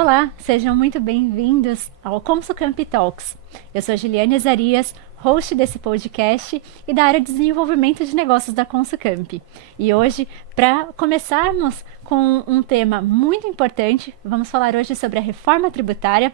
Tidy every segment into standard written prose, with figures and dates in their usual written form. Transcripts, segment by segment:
Olá, sejam muito bem-vindos ao Consucamp Talks. Eu sou Juliane Azarias, host desse podcast e da área de desenvolvimento de negócios da Consucamp. E hoje, para começarmos com um tema muito importante, vamos falar hoje sobre a reforma tributária.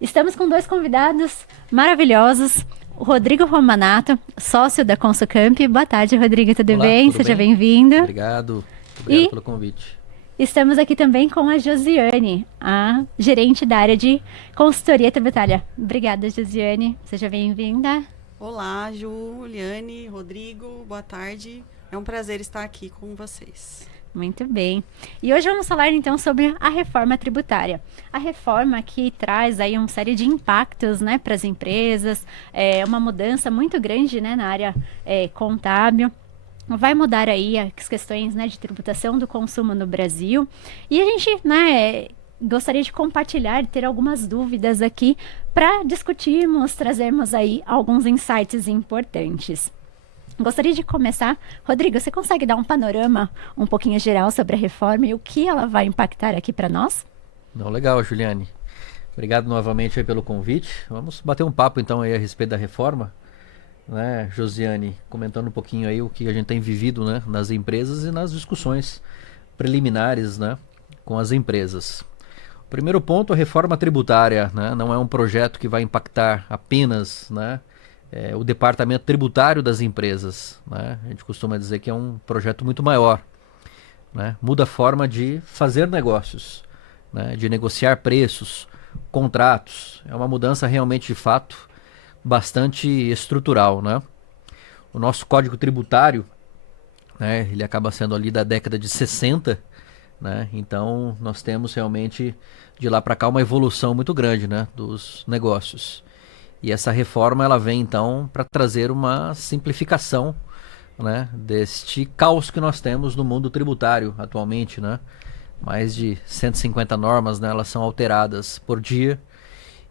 Estamos com dois convidados maravilhosos. O Rodrigo Romanato, sócio da Consucamp. Boa tarde, Rodrigo, tudo Olá, bem? tudo Seja bem? bem-vindo. Obrigado E pelo convite. estamos aqui também com a Josiane, a gerente da área de consultoria tributária. Obrigada, Josiane. Seja bem-vinda. Olá, Juliane, Rodrigo, boa tarde. É um prazer estar aqui com vocês. Muito bem. E hoje vamos falar então sobre a reforma tributária. A reforma que traz aí uma série de impactos, né, para as empresas, uma mudança muito grande, né, na área contábil. Vai mudar aí as questões, né, de tributação do consumo no Brasil. E a gente, né, gostaria de compartilhar, ter algumas dúvidas aqui para discutirmos, trazermos aí alguns insights importantes. Gostaria de começar. Rodrigo, você consegue dar um panorama um pouquinho geral sobre a reforma e o que ela vai impactar aqui para nós? Não, legal, Juliane. Obrigado novamente aí pelo convite. Vamos bater um papo então aí a respeito da reforma, né, Josiane, comentando um pouquinho aí o que a gente tem vivido, né, nas empresas e nas discussões preliminares, né, com as empresas. O primeiro ponto, a reforma tributária, né, não é um projeto que vai impactar apenas, né, o departamento tributário das empresas, né? A gente costuma dizer que é um projeto muito maior, né? Muda a forma de fazer negócios, né, de negociar preços, contratos. É uma mudança realmente de fato bastante estrutural, né? O nosso código tributário, né, ele acaba sendo ali da década de 60, né? Então nós temos realmente de lá para cá uma evolução muito grande, né, dos negócios. E essa reforma ela vem então para trazer uma simplificação, né, deste caos que nós temos no mundo tributário atualmente, né? Mais de 150 normas, né, elas são alteradas por dia.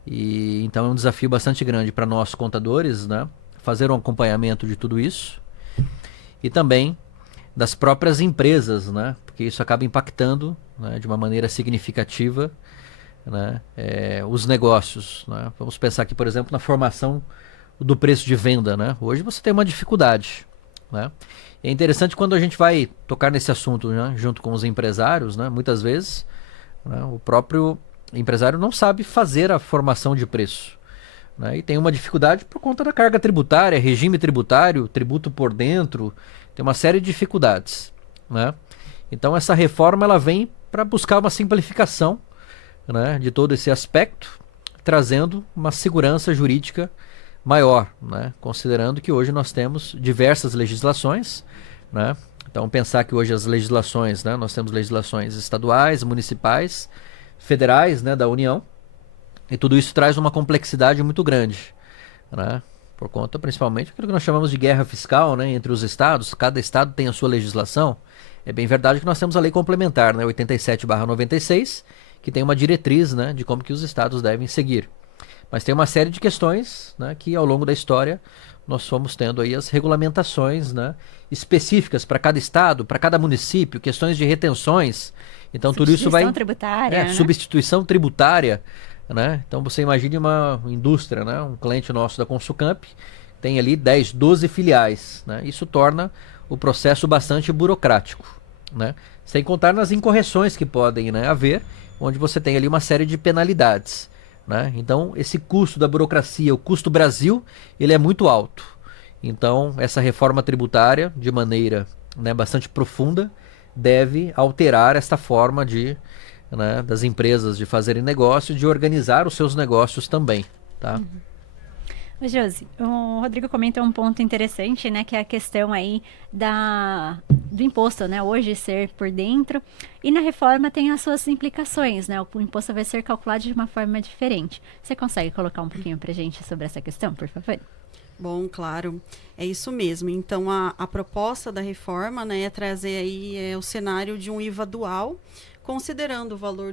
E então é um desafio bastante grande para nós contadores, né, fazer um acompanhamento de tudo isso e também das próprias empresas, né, porque isso acaba impactando, né, de uma maneira significativa, né, os negócios, né? Vamos pensar aqui, por exemplo, na formação do preço de venda, né? Hoje você tem uma dificuldade, né? É interessante quando a gente vai tocar nesse assunto, né, junto com os empresários, né? Muitas vezes, né, o próprio empresário não sabe fazer a formação de preço, né? E tem uma dificuldade por conta da carga tributária, regime tributário, tributo por dentro, tem uma série de dificuldades, né? Então essa reforma ela vem para buscar uma simplificação, né, de todo esse aspecto, trazendo uma segurança jurídica maior, né, considerando que hoje nós temos diversas legislações, né? Então pensar que hoje as legislações, né, nós temos legislações estaduais, municipais, federais, né, da União, e tudo isso traz uma complexidade muito grande, né, por conta principalmente daquilo que nós chamamos de guerra fiscal, né, entre os estados. Cada estado tem a sua legislação. É bem verdade que nós temos a lei complementar, né, 87/96, que tem uma diretriz, né, de como que os estados devem seguir. Mas tem uma série de questões, né, que ao longo da história nós fomos tendo aí as regulamentações, né, específicas para cada estado, para cada município, questões de retenções. Então tudo isso vai... Substituição tributária, né? Substituição tributária, né? Então você imagine uma indústria, né, um cliente nosso da Consucamp tem ali 10, 12 filiais, né? Isso torna o processo bastante burocrático, né? Sem contar nas incorreções que podem, né, haver, onde você tem ali uma série de penalidades, né? Então esse custo da burocracia, o custo Brasil, ele é muito alto. Então essa reforma tributária, de maneira, né, bastante profunda, deve alterar esta forma de, né, das empresas de fazerem negócio, de organizar os seus negócios também, tá? Ô, Josi, o Rodrigo comentou um ponto interessante, né, que é a questão aí do imposto, né, hoje ser por dentro, e na reforma tem as suas implicações, né, o imposto vai ser calculado de uma forma diferente. Você consegue colocar um pouquinho pra gente sobre essa questão, por favor? Bom, claro, é isso mesmo. Então, a proposta da reforma, né, é trazer aí o cenário de um IVA dual, considerando o valor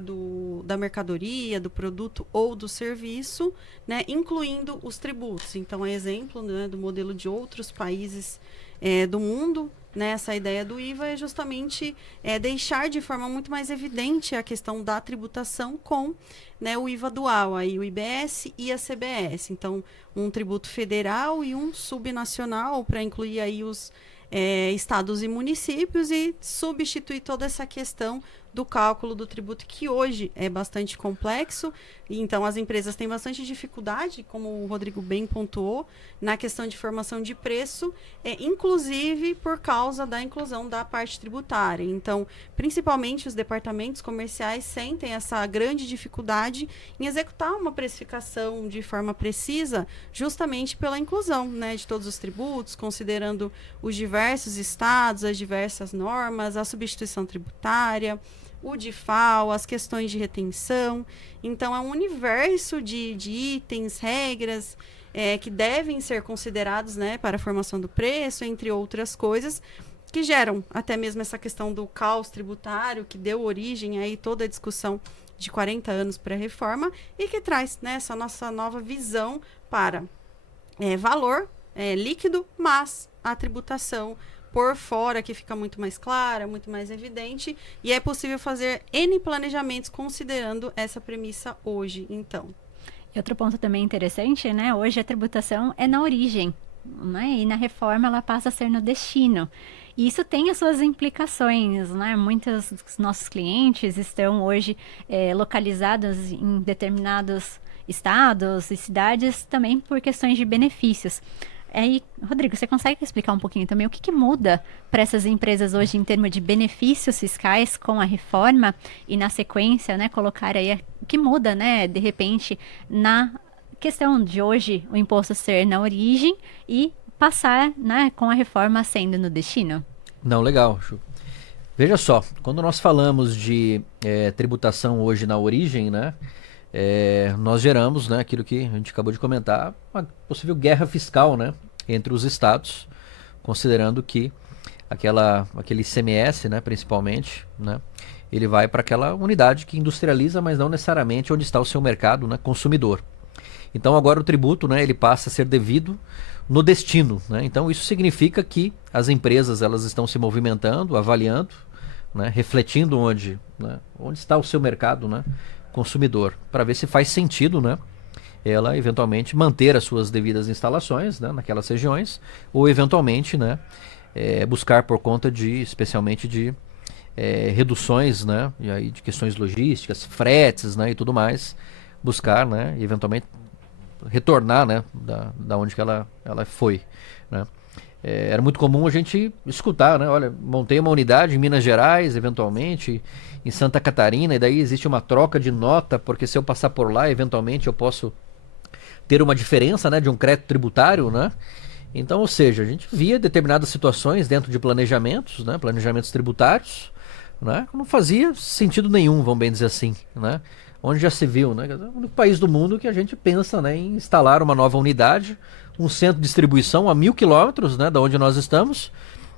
da mercadoria, do produto ou do serviço, né, incluindo os tributos. Então, é exemplo, né, do modelo de outros países do mundo, né, essa ideia do IVA é justamente deixar de forma muito mais evidente a questão da tributação com, né, o IVA dual, aí o IBS e a CBS. Então, um tributo federal e um subnacional para incluir aí os estados e municípios e substituir toda essa questão do cálculo do tributo, que hoje é bastante complexo, e então as empresas têm bastante dificuldade, como o Rodrigo bem pontuou, na questão de formação de preço, inclusive por causa da inclusão da parte tributária. Então, principalmente os departamentos comerciais sentem essa grande dificuldade em executar uma precificação de forma precisa, justamente pela inclusão, né, de todos os tributos, considerando os diversos estados, as diversas normas, a substituição tributária, o DIFAL, as questões de retenção. Então, é um universo de itens, regras que devem ser considerados, né, para a formação do preço, entre outras coisas, que geram até mesmo essa questão do caos tributário, que deu origem aí toda a discussão de 40 anos pré-reforma e que traz, né, essa nossa nova visão para valor líquido, mas a tributação por fora, que fica muito mais clara, muito mais evidente, e é possível fazer N planejamentos considerando essa premissa hoje, então. E outro ponto também interessante, né? Hoje a tributação é na origem, né? E na reforma ela passa a ser no destino. E isso tem as suas implicações, né? Muitos dos nossos clientes estão hoje localizados em determinados estados e cidades também por questões de benefícios. Aí, Rodrigo, você consegue explicar um pouquinho também o que muda para essas empresas hoje em termos de benefícios fiscais com a reforma e na sequência, né, colocar aí o que muda, né, de repente, na questão de hoje o imposto ser na origem e passar, né, com a reforma sendo no destino? Não, legal, Ju. Veja só, quando nós falamos de tributação hoje na origem, né, nós geramos, né, aquilo que a gente acabou de comentar, uma possível guerra fiscal, né, entre os estados, considerando que aquele ICMS, né, principalmente, né, ele vai para aquela unidade que industrializa, mas não necessariamente onde está o seu mercado, né, consumidor. Então agora o tributo, né, ele passa a ser devido no destino, né? Então isso significa que as empresas elas estão se movimentando, avaliando, né, refletindo onde está o seu mercado, né, consumidor, para ver se faz sentido, né, ela eventualmente manter as suas devidas instalações, né, naquelas regiões, ou eventualmente, né, buscar por conta especialmente de reduções, né, e aí de questões logísticas, fretes, né, e tudo mais, buscar, né, eventualmente retornar, né, da onde que ela foi, né. Era muito comum a gente escutar, né? Olha, montei uma unidade em Minas Gerais, eventualmente, em Santa Catarina, e daí existe uma troca de nota, porque se eu passar por lá, eventualmente eu posso ter uma diferença, né, de um crédito tributário, né? Então, ou seja, a gente via determinadas situações dentro de planejamentos, né, planejamentos tributários, né, não fazia sentido nenhum, vamos bem dizer assim, né? Onde já se viu, né? O único país do mundo que a gente pensa, né, em instalar uma nova unidade, um centro de distribuição a 1.000 quilômetros, né, da onde nós estamos,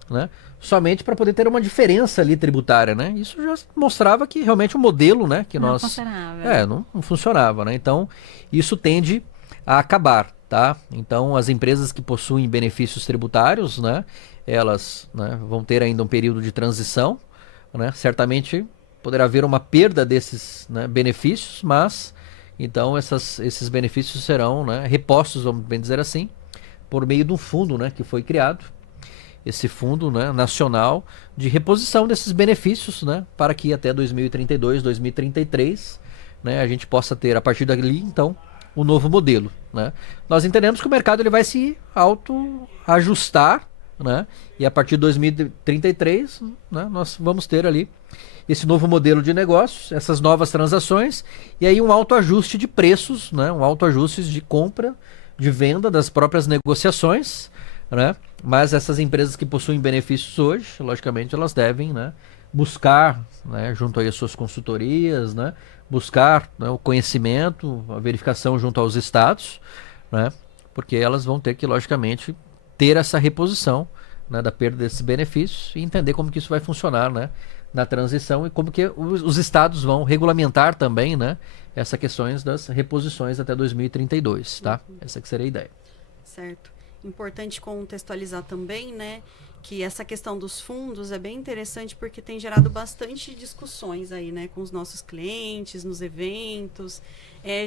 né, somente para poder ter uma diferença ali tributária, né? Isso já mostrava que realmente o modelo, né, que não nós funcionava. Não funcionava, né? Então isso tende a acabar, tá? Então as empresas que possuem benefícios tributários, né, elas, né, vão ter ainda um período de transição, né? Certamente poderá haver uma perda desses, né, benefícios, mas então esses benefícios serão, né, repostos, vamos bem dizer assim, por meio de um fundo, né, que foi criado, esse fundo, né, nacional de reposição desses benefícios, né, para que até 2032, 2033, né, a gente possa ter a partir dali então um novo modelo, né. Nós entendemos que o mercado ele vai se autoajustar, né, e a partir de 2033, né, nós vamos ter ali esse novo modelo de negócios, essas novas transações, e aí um autoajuste de preços, né, um autoajuste de compra, de venda das próprias negociações, né, mas essas empresas que possuem benefícios hoje, logicamente elas devem, né, buscar, né, junto aí às suas consultorias, né, buscar, né, o conhecimento, a verificação junto aos estados, né, porque elas vão ter que, logicamente, ter essa reposição, né, da perda desses benefícios e entender como que isso vai funcionar, né, na transição e como que os estados vão regulamentar também, né, essas questões das reposições até 2032, tá? Essa que seria a ideia. Certo. Importante contextualizar também, né, que essa questão dos fundos é bem interessante porque tem gerado bastante discussões aí, né, com os nossos clientes, nos eventos,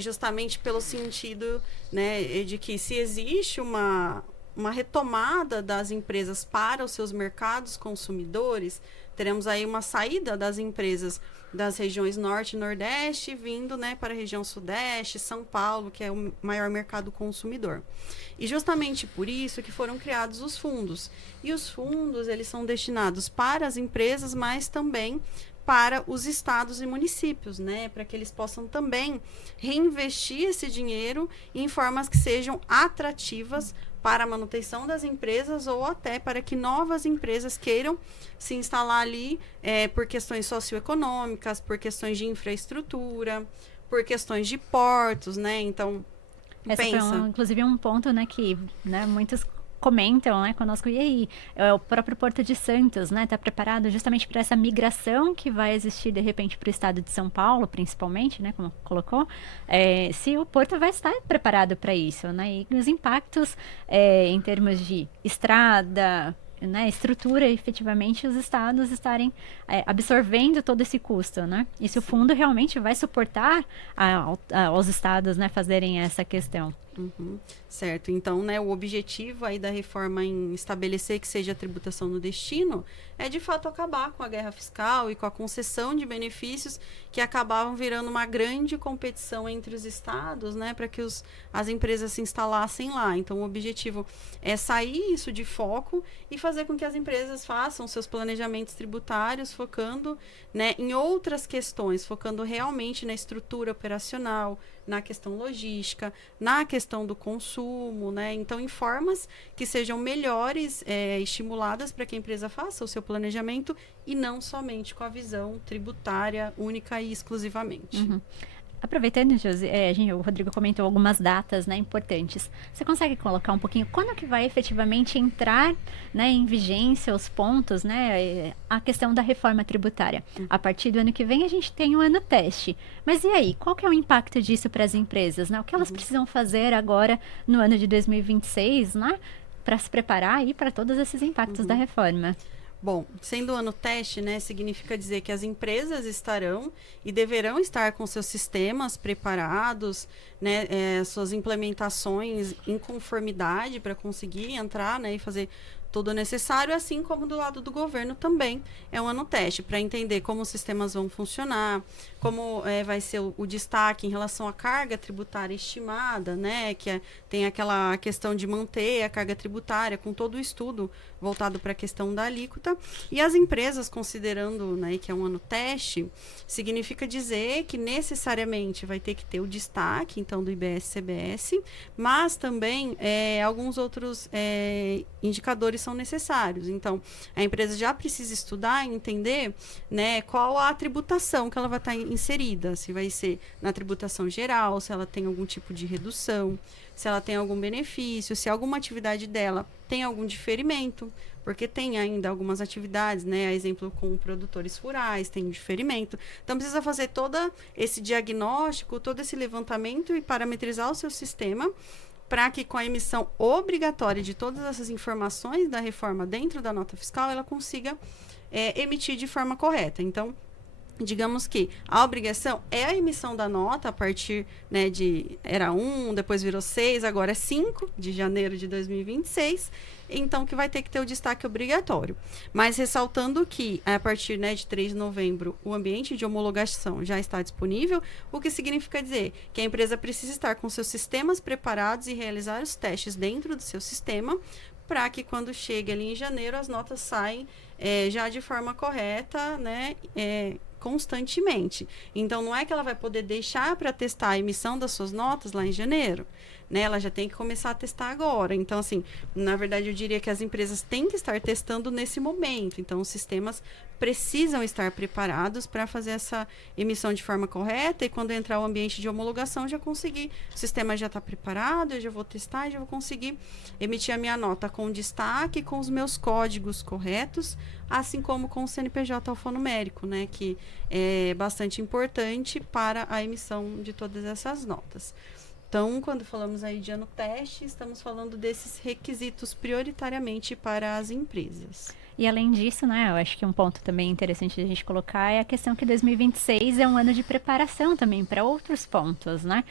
justamente pelo sentido, né, de que se existe uma retomada das empresas para os seus mercados consumidores, teremos aí uma saída das empresas das regiões Norte e Nordeste, vindo, né, para a região Sudeste, São Paulo, que é o maior mercado consumidor. E justamente por isso que foram criados os fundos. E os fundos, eles são destinados para as empresas, mas também para os estados e municípios, né, para que eles possam também reinvestir esse dinheiro em formas que sejam atrativas para a manutenção das empresas ou até para que novas empresas queiram se instalar ali por questões socioeconômicas, por questões de infraestrutura, por questões de portos, né? Então, Esse foi inclusive um ponto, né, que, né, muitos comentam, né, conosco, e aí, o próprio Porto de Santos, né, está preparado justamente para essa migração que vai existir, de repente, para o estado de São Paulo, principalmente, né, como colocou, se o Porto vai estar preparado para isso, né, e os impactos em termos de estrada, né, estrutura, efetivamente, os estados estarem absorvendo todo esse custo, né, e se o fundo realmente vai suportar aos estados, né, fazerem essa questão. Uhum, certo. Então, né, o objetivo aí da reforma em estabelecer que seja a tributação no destino é, de fato, acabar com a guerra fiscal e com a concessão de benefícios que acabavam virando uma grande competição entre os estados, né, para que as empresas se instalassem lá. Então, o objetivo é sair isso de foco e fazer com que as empresas façam seus planejamentos tributários focando, né, em outras questões, focando realmente na estrutura operacional, na questão logística, na questão do consumo, né? Então, em formas que sejam melhores, estimuladas para que a empresa faça o seu planejamento e não somente com a visão tributária única e exclusivamente. Uhum. Aproveitando, Josi, o Rodrigo comentou algumas datas, né, importantes. Você consegue colocar um pouquinho quando que vai efetivamente entrar, né, em vigência os pontos, né, a questão da reforma tributária? A partir do ano que vem a gente tem o ano teste. Mas e aí, qual que é o impacto disso para as empresas, né? O que elas precisam fazer agora no ano de 2026, né, para se preparar aí para todos esses impactos da reforma? Bom, sendo o ano teste, né, significa dizer que as empresas estarão e deverão estar com seus sistemas preparados, né, suas implementações em conformidade para conseguir entrar, né, e fazer tudo o necessário, assim como do lado do governo também é um ano teste, para entender como os sistemas vão funcionar, como vai ser o destaque em relação à carga tributária estimada, né, que tem aquela questão de manter a carga tributária com todo o estudo voltado para a questão da alíquota. E as empresas, considerando, né, que é um ano teste, significa dizer que necessariamente vai ter que ter o destaque, então, do IBS-CBS, mas também alguns outros indicadores são necessários. Então, a empresa já precisa estudar e entender, né, qual a tributação que ela vai estar inserida, se vai ser na tributação geral, se ela tem algum tipo de redução, se ela tem algum benefício, se alguma atividade dela tem algum diferimento, porque tem ainda algumas atividades, né, a exemplo com produtores rurais, tem diferimento. Então, precisa fazer todo esse diagnóstico, todo esse levantamento e parametrizar o seu sistema para que, com a emissão obrigatória de todas essas informações da reforma dentro da nota fiscal, ela consiga emitir de forma correta. Então, digamos que a obrigação é a emissão da nota a partir, né, era 1, depois virou 6, agora é 5 de janeiro de 2026, então que vai ter que ter o destaque obrigatório. Mas ressaltando que a partir, né, de 3 de novembro o ambiente de homologação já está disponível, o que significa dizer que a empresa precisa estar com seus sistemas preparados e realizar os testes dentro do seu sistema para que quando chegue ali em janeiro as notas saem já de forma correta, né, constantemente. Então, não é que ela vai poder deixar para testar a emissão das suas notas lá em janeiro, né? Ela já tem que começar a testar agora. Então, assim, na verdade, eu diria que as empresas têm que estar testando nesse momento. Então, os sistemas precisam estar preparados para fazer essa emissão de forma correta e quando entrar o ambiente de homologação, já conseguir. O sistema já está preparado, eu já vou testar e já vou conseguir emitir a minha nota com destaque, com os meus códigos corretos, assim como com o CNPJ alfanumérico, né, que é bastante importante para a emissão de todas essas notas. Então, quando falamos aí de ano teste, estamos falando desses requisitos prioritariamente para as empresas. E além disso, né, eu acho que um ponto também interessante a gente colocar é a questão que 2026 é um ano de preparação também para outros pontos, né?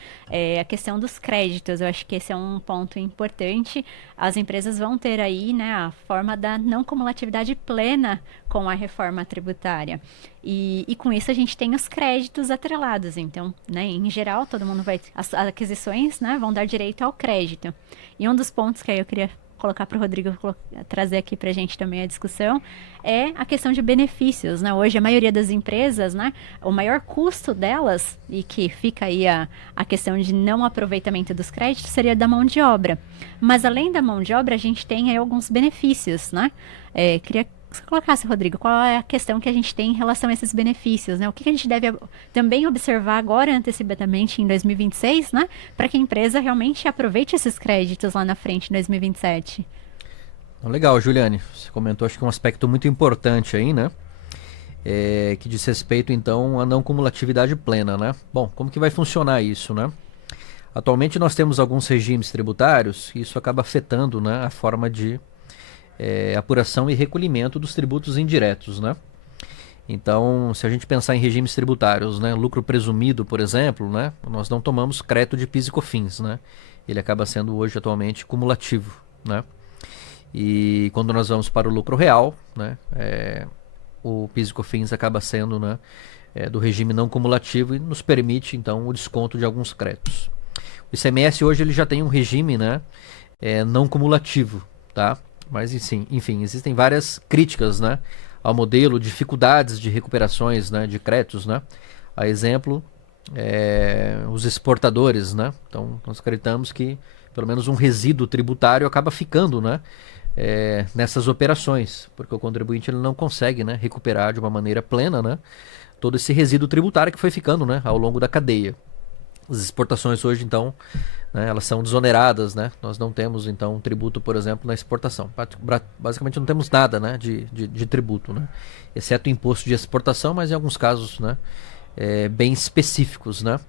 A questão dos créditos, eu acho que esse é um ponto importante. As empresas vão ter aí, né, a forma da não cumulatividade plena com a reforma tributária. E com isso a gente tem os créditos atrelados. Então, né, em geral, todo mundo vai... As aquisições, né, vão dar direito ao crédito. E um dos pontos que aí eu queria colocar para o Rodrigo trazer aqui para a gente também a discussão, é a questão de benefícios, né? Hoje a maioria das empresas, né, o maior custo delas, e que fica aí a questão de não aproveitamento dos créditos, seria da mão de obra. Mas além da mão de obra, a gente tem aí alguns benefícios, né? Queria que você colocasse, Rodrigo, qual é a questão que a gente tem em relação a esses benefícios, né? O que a gente deve também observar agora, antecipadamente, em 2026, né? Para que a empresa realmente aproveite esses créditos lá na frente, em 2027. Legal, Juliane. Você comentou, acho que um aspecto muito importante aí, né? Que diz respeito, então, à não cumulatividade plena, né? Bom, como que vai funcionar isso, né? Atualmente nós temos alguns regimes tributários e isso acaba afetando, né, a forma de apuração e recolhimento dos tributos indiretos, né? Então, se a gente pensar em regimes tributários, né, lucro presumido, por exemplo, né, nós não tomamos crédito de PIS e COFINS, né? Ele acaba sendo hoje atualmente cumulativo, né? E quando nós vamos para o lucro real, né, o PIS e COFINS acaba sendo, né, do regime não cumulativo e nos permite então o desconto de alguns créditos. O ICMS hoje ele já tem um regime, né, não cumulativo, tá? Mas enfim, existem várias críticas, né, ao modelo, dificuldades de recuperações, né, de créditos, né? A exemplo, os exportadores, né? Então, nós acreditamos que pelo menos um resíduo tributário acaba ficando, né, nessas operações, porque o contribuinte ele não consegue, né, recuperar de uma maneira plena, né, todo esse resíduo tributário que foi ficando, né, ao longo da cadeia. As exportações hoje, então, né, elas são desoneradas, né? Nós não temos, então, tributo, por exemplo, na exportação. Basicamente não temos nada, né, de tributo, né? Exceto o imposto de exportação, mas em alguns casos, né, bem específicos, né?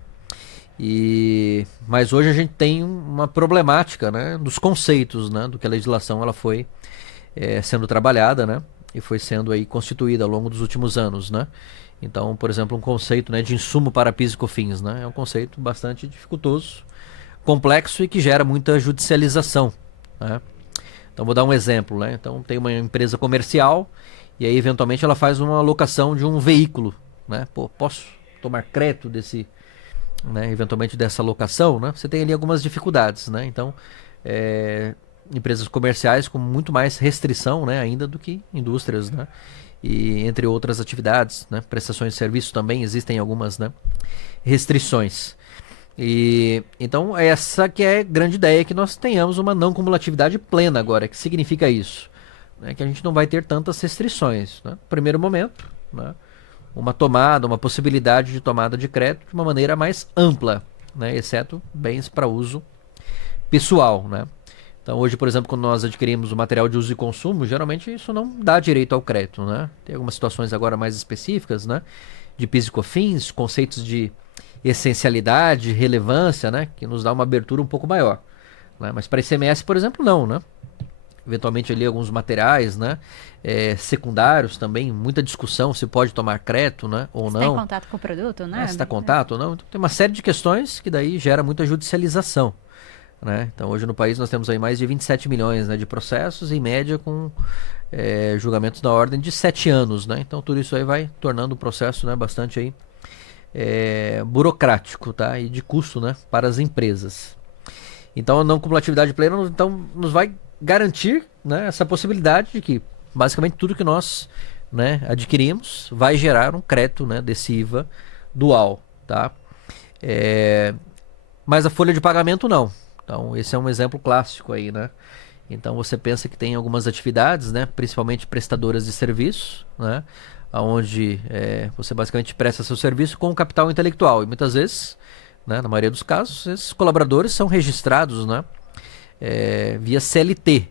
Mas hoje a gente tem uma problemática, né, dos conceitos, né, do que a legislação ela foi sendo trabalhada, né, e foi sendo aí constituída ao longo dos últimos anos, né? Então, por exemplo, um conceito, né, de insumo para PIS e COFINS, né, é um conceito bastante dificultoso, complexo e que gera muita judicialização, né? Então, vou dar um exemplo, né? Então, tem uma empresa comercial e aí, eventualmente, ela faz uma locação de um veículo, né? Pô, posso tomar crédito desse, né, eventualmente dessa locação, né? Você tem ali algumas dificuldades, né? Então, empresas comerciais com muito mais restrição, né, ainda do que indústrias, né? E entre outras atividades, né, prestações de serviço também existem algumas, né, restrições. Então essa que é a grande ideia, que nós tenhamos uma não cumulatividade plena agora. Que significa isso? Que a gente não vai ter tantas restrições, né? No primeiro momento, né, uma possibilidade de tomada de crédito de uma maneira mais ampla, né, exceto bens para uso pessoal, né? Então hoje, por exemplo, quando nós adquirimos o material de uso e consumo, geralmente isso não dá direito ao crédito, né? Tem algumas situações agora mais específicas, né, de PIS e COFINS, conceitos de essencialidade, relevância, né, que nos dá uma abertura um pouco maior, né? Mas para ICMS, por exemplo, não, né? Eventualmente ali alguns materiais, né, secundários também, muita discussão se pode tomar crédito, né, ou não. Se está em contato com o produto, né? Se está em contato ou não. Então, tem uma série de questões que daí gera muita judicialização, né? Então hoje no país nós temos aí mais de 27 milhões, né, de processos, em média com julgamentos na ordem de 7 anos, né? Então tudo isso aí vai tornando o processo, né, bastante aí, burocrático, tá? E de custo, né, para as empresas. Então a não cumulatividade plena então, nos vai garantir, né, essa possibilidade de que basicamente tudo que nós, né, adquirimos vai gerar um crédito, né, desse IVA dual, tá? Mas a folha de pagamento não. Então, esse é um exemplo clássico aí, né? Então, você pensa que tem algumas atividades, né, principalmente prestadoras de serviço, né, onde você basicamente presta seu serviço com capital intelectual. E muitas vezes, né, na maioria dos casos, esses colaboradores são registrados, né, via CLT,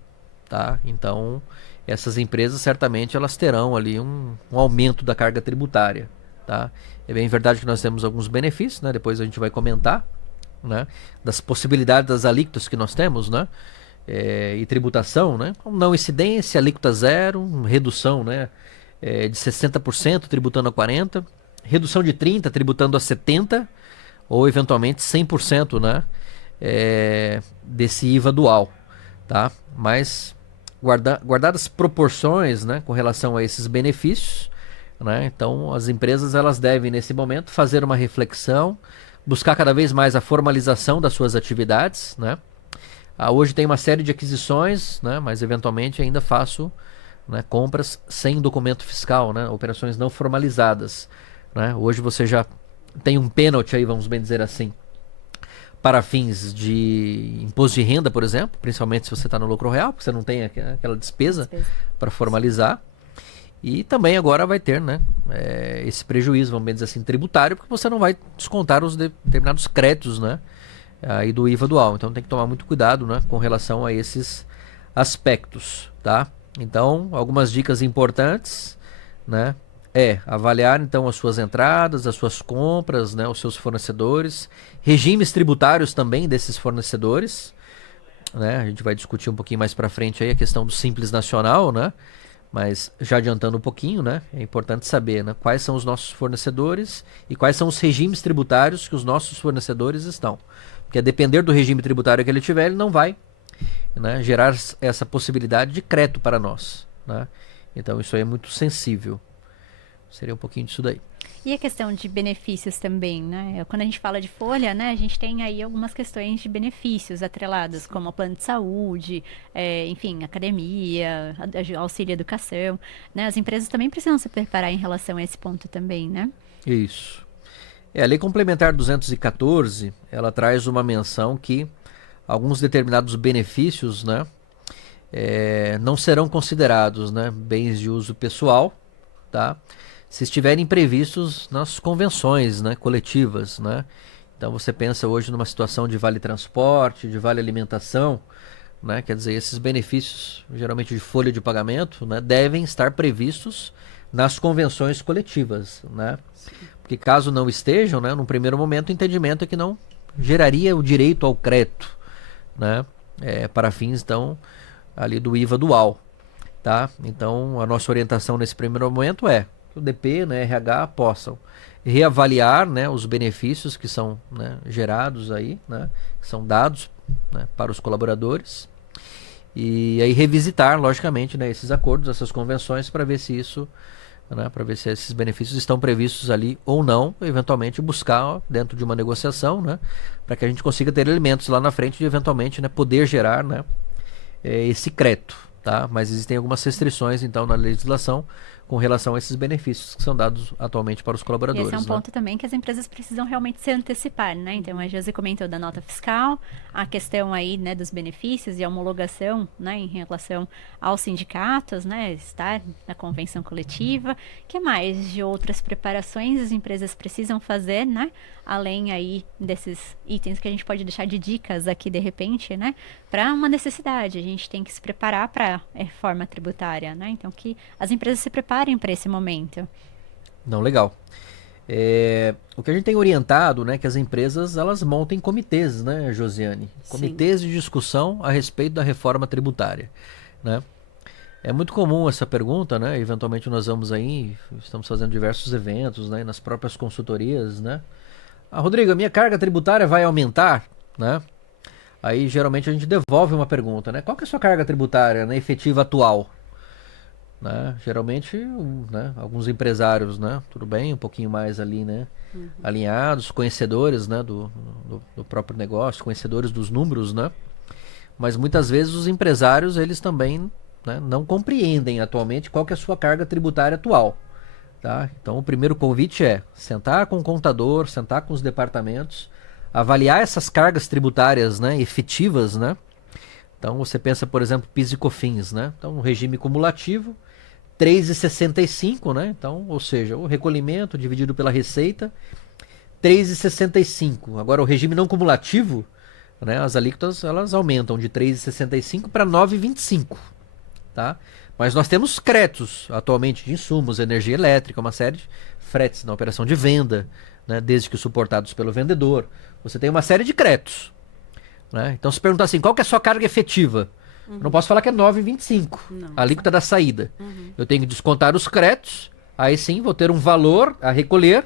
tá? Então, essas empresas certamente elas terão ali um aumento da carga tributária, tá? É bem verdade que nós temos alguns benefícios, né? Depois a gente vai comentar, né, das possibilidades das alíquotas que nós temos, né, e tributação, né, com não incidência, alíquota zero, redução, né, de 60% tributando a 40%, redução de 30% tributando a 70%, ou eventualmente 100%, né, desse IVA dual, tá? Mas guardadas as proporções, né, com relação a esses benefícios, né, então as empresas elas devem nesse momento fazer uma reflexão, buscar cada vez mais a formalização das suas atividades, né? Hoje tem uma série de aquisições, né, mas eventualmente ainda faço, né, compras sem documento fiscal, né, operações não formalizadas, né? Hoje você já tem um pênalti aí, vamos bem dizer assim, para fins de imposto de renda, por exemplo, principalmente se você está no lucro real, porque você não tem aquela despesa para formalizar. E também agora vai ter, né, esse prejuízo, vamos bem dizer assim, tributário, porque você não vai descontar os determinados créditos, né, aí do IVA dual. Então tem que tomar muito cuidado, né, com relação a esses aspectos, tá? Então, algumas dicas importantes, né, avaliar então as suas entradas, as suas compras, né, os seus fornecedores, regimes tributários também desses fornecedores, né? A gente vai discutir um pouquinho mais para frente aí a questão do Simples Nacional, né? Mas já adiantando um pouquinho, né, é importante saber, né, quais são os nossos fornecedores e quais são os regimes tributários que os nossos fornecedores estão. Porque a depender do regime tributário que ele tiver, ele não vai, né, gerar essa possibilidade de crédito para nós, né? Então isso aí é muito sensível. Seria um pouquinho disso daí. E a questão de benefícios também, né? Quando a gente fala de folha, né, a gente tem aí algumas questões de benefícios atrelados, como o plano de saúde, enfim, academia, auxílio educação, né? As empresas também precisam se preparar em relação a esse ponto também, né? Isso. A Lei Complementar 214, ela traz uma menção que alguns determinados benefícios, né, não serão considerados, né, bens de uso pessoal, tá? Se estiverem previstos nas convenções, né, coletivas, né? Então você pensa hoje numa situação de vale transporte, de vale alimentação, né? Quer dizer, esses benefícios, geralmente de folha de pagamento, né, devem estar previstos nas convenções coletivas, né? Porque caso não estejam, né, no primeiro momento o entendimento é que não geraria o direito ao crédito, né? Para fins então ali do IVA dual, tá? Então a nossa orientação nesse primeiro momento é que o DP, né, RH possam reavaliar, né, os benefícios que são, né, gerados aí, né, que são dados, né, para os colaboradores, e aí revisitar, logicamente, né, esses acordos, essas convenções, para ver se isso, né, para ver se esses benefícios estão previstos ali ou não, eventualmente buscar, ó, dentro de uma negociação, né, para que a gente consiga ter elementos lá na frente de eventualmente, né, poder gerar, né, esse crédito, tá? Mas existem algumas restrições então na legislação com relação a esses benefícios que são dados atualmente para os colaboradores. E esse é um ponto também que as empresas precisam realmente se antecipar, né? Então, a Josi comentou da nota fiscal, a questão aí, né, dos benefícios e a homologação, né, em relação aos sindicatos, né, estar na convenção coletiva. Que mais de outras preparações as empresas precisam fazer, né? Além aí desses itens que a gente pode deixar de dicas aqui de repente, né? Para uma necessidade, a gente tem que se preparar para a reforma tributária, né? Então, que as empresas se preparem para esse momento. Não, legal. O que a gente tem orientado, né, que as empresas elas montem comitês, né, Josiane? Comitês de discussão a respeito da reforma tributária, né? É muito comum essa pergunta, né? Eventualmente nós vamos aí, estamos fazendo diversos eventos, né, nas próprias consultorias, né? Rodrigo, a minha carga tributária vai aumentar, né? Aí geralmente a gente devolve uma pergunta, né? Qual que é a sua carga tributária, né, efetiva atual? Né? Geralmente, né, alguns empresários, né, tudo bem, um pouquinho mais ali, né, alinhados, conhecedores, né, do próprio negócio, conhecedores dos números, né? Mas muitas vezes os empresários, eles também, né, não compreendem atualmente qual que é a sua carga tributária atual. Tá? Então o primeiro convite é sentar com o contador, sentar com os departamentos, avaliar essas cargas tributárias, né, efetivas, né? Então você pensa, por exemplo, PIS e COFINS, né? Então um regime cumulativo, 3,65, né? Então, ou seja, o recolhimento dividido pela receita, 3,65. Agora o regime não cumulativo, né, as alíquotas elas aumentam de 3,65 para 9,25, tá? Mas nós temos créditos atualmente de insumos, energia elétrica, uma série de fretes na operação de venda, né, desde que suportados pelo vendedor. Você tem uma série de créditos. Né? Então, se perguntar assim, qual que é a sua carga efetiva? Eu não posso falar que é 9,25, a alíquota da saída. Eu tenho que descontar os créditos, aí sim vou ter um valor a recolher,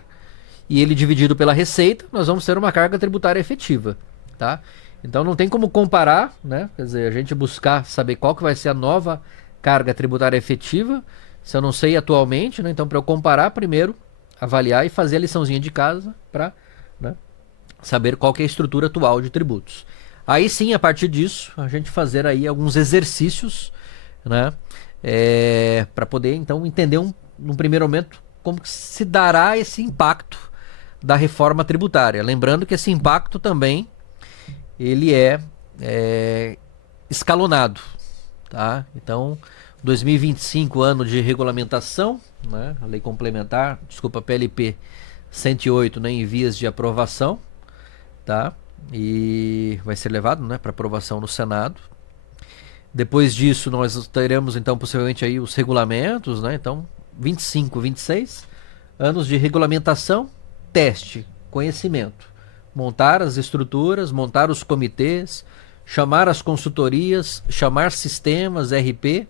e ele dividido pela receita, nós vamos ter uma carga tributária efetiva. Tá? Então não tem como comparar, né? Quer dizer, a gente buscar saber qual que vai ser a nova carga tributária efetiva, se eu não sei atualmente, né? Então para eu comparar primeiro, avaliar e fazer a liçãozinha de casa para, né, saber qual que é a estrutura atual de tributos. Aí sim, a partir disso, a gente fazer aí alguns exercícios, né, para poder então entender num primeiro momento como que se dará esse impacto da reforma tributária. Lembrando que esse impacto também ele é escalonado, tá? Então, 2025, ano de regulamentação, né, a lei complementar, desculpa, PLP 108, né, em vias de aprovação, tá? E vai ser levado, né, para aprovação no Senado. Depois disso, nós teremos então possivelmente aí os regulamentos, né? Então, 25, 26, anos de regulamentação, teste, conhecimento, montar as estruturas, montar os comitês, chamar as consultorias, chamar sistemas, RP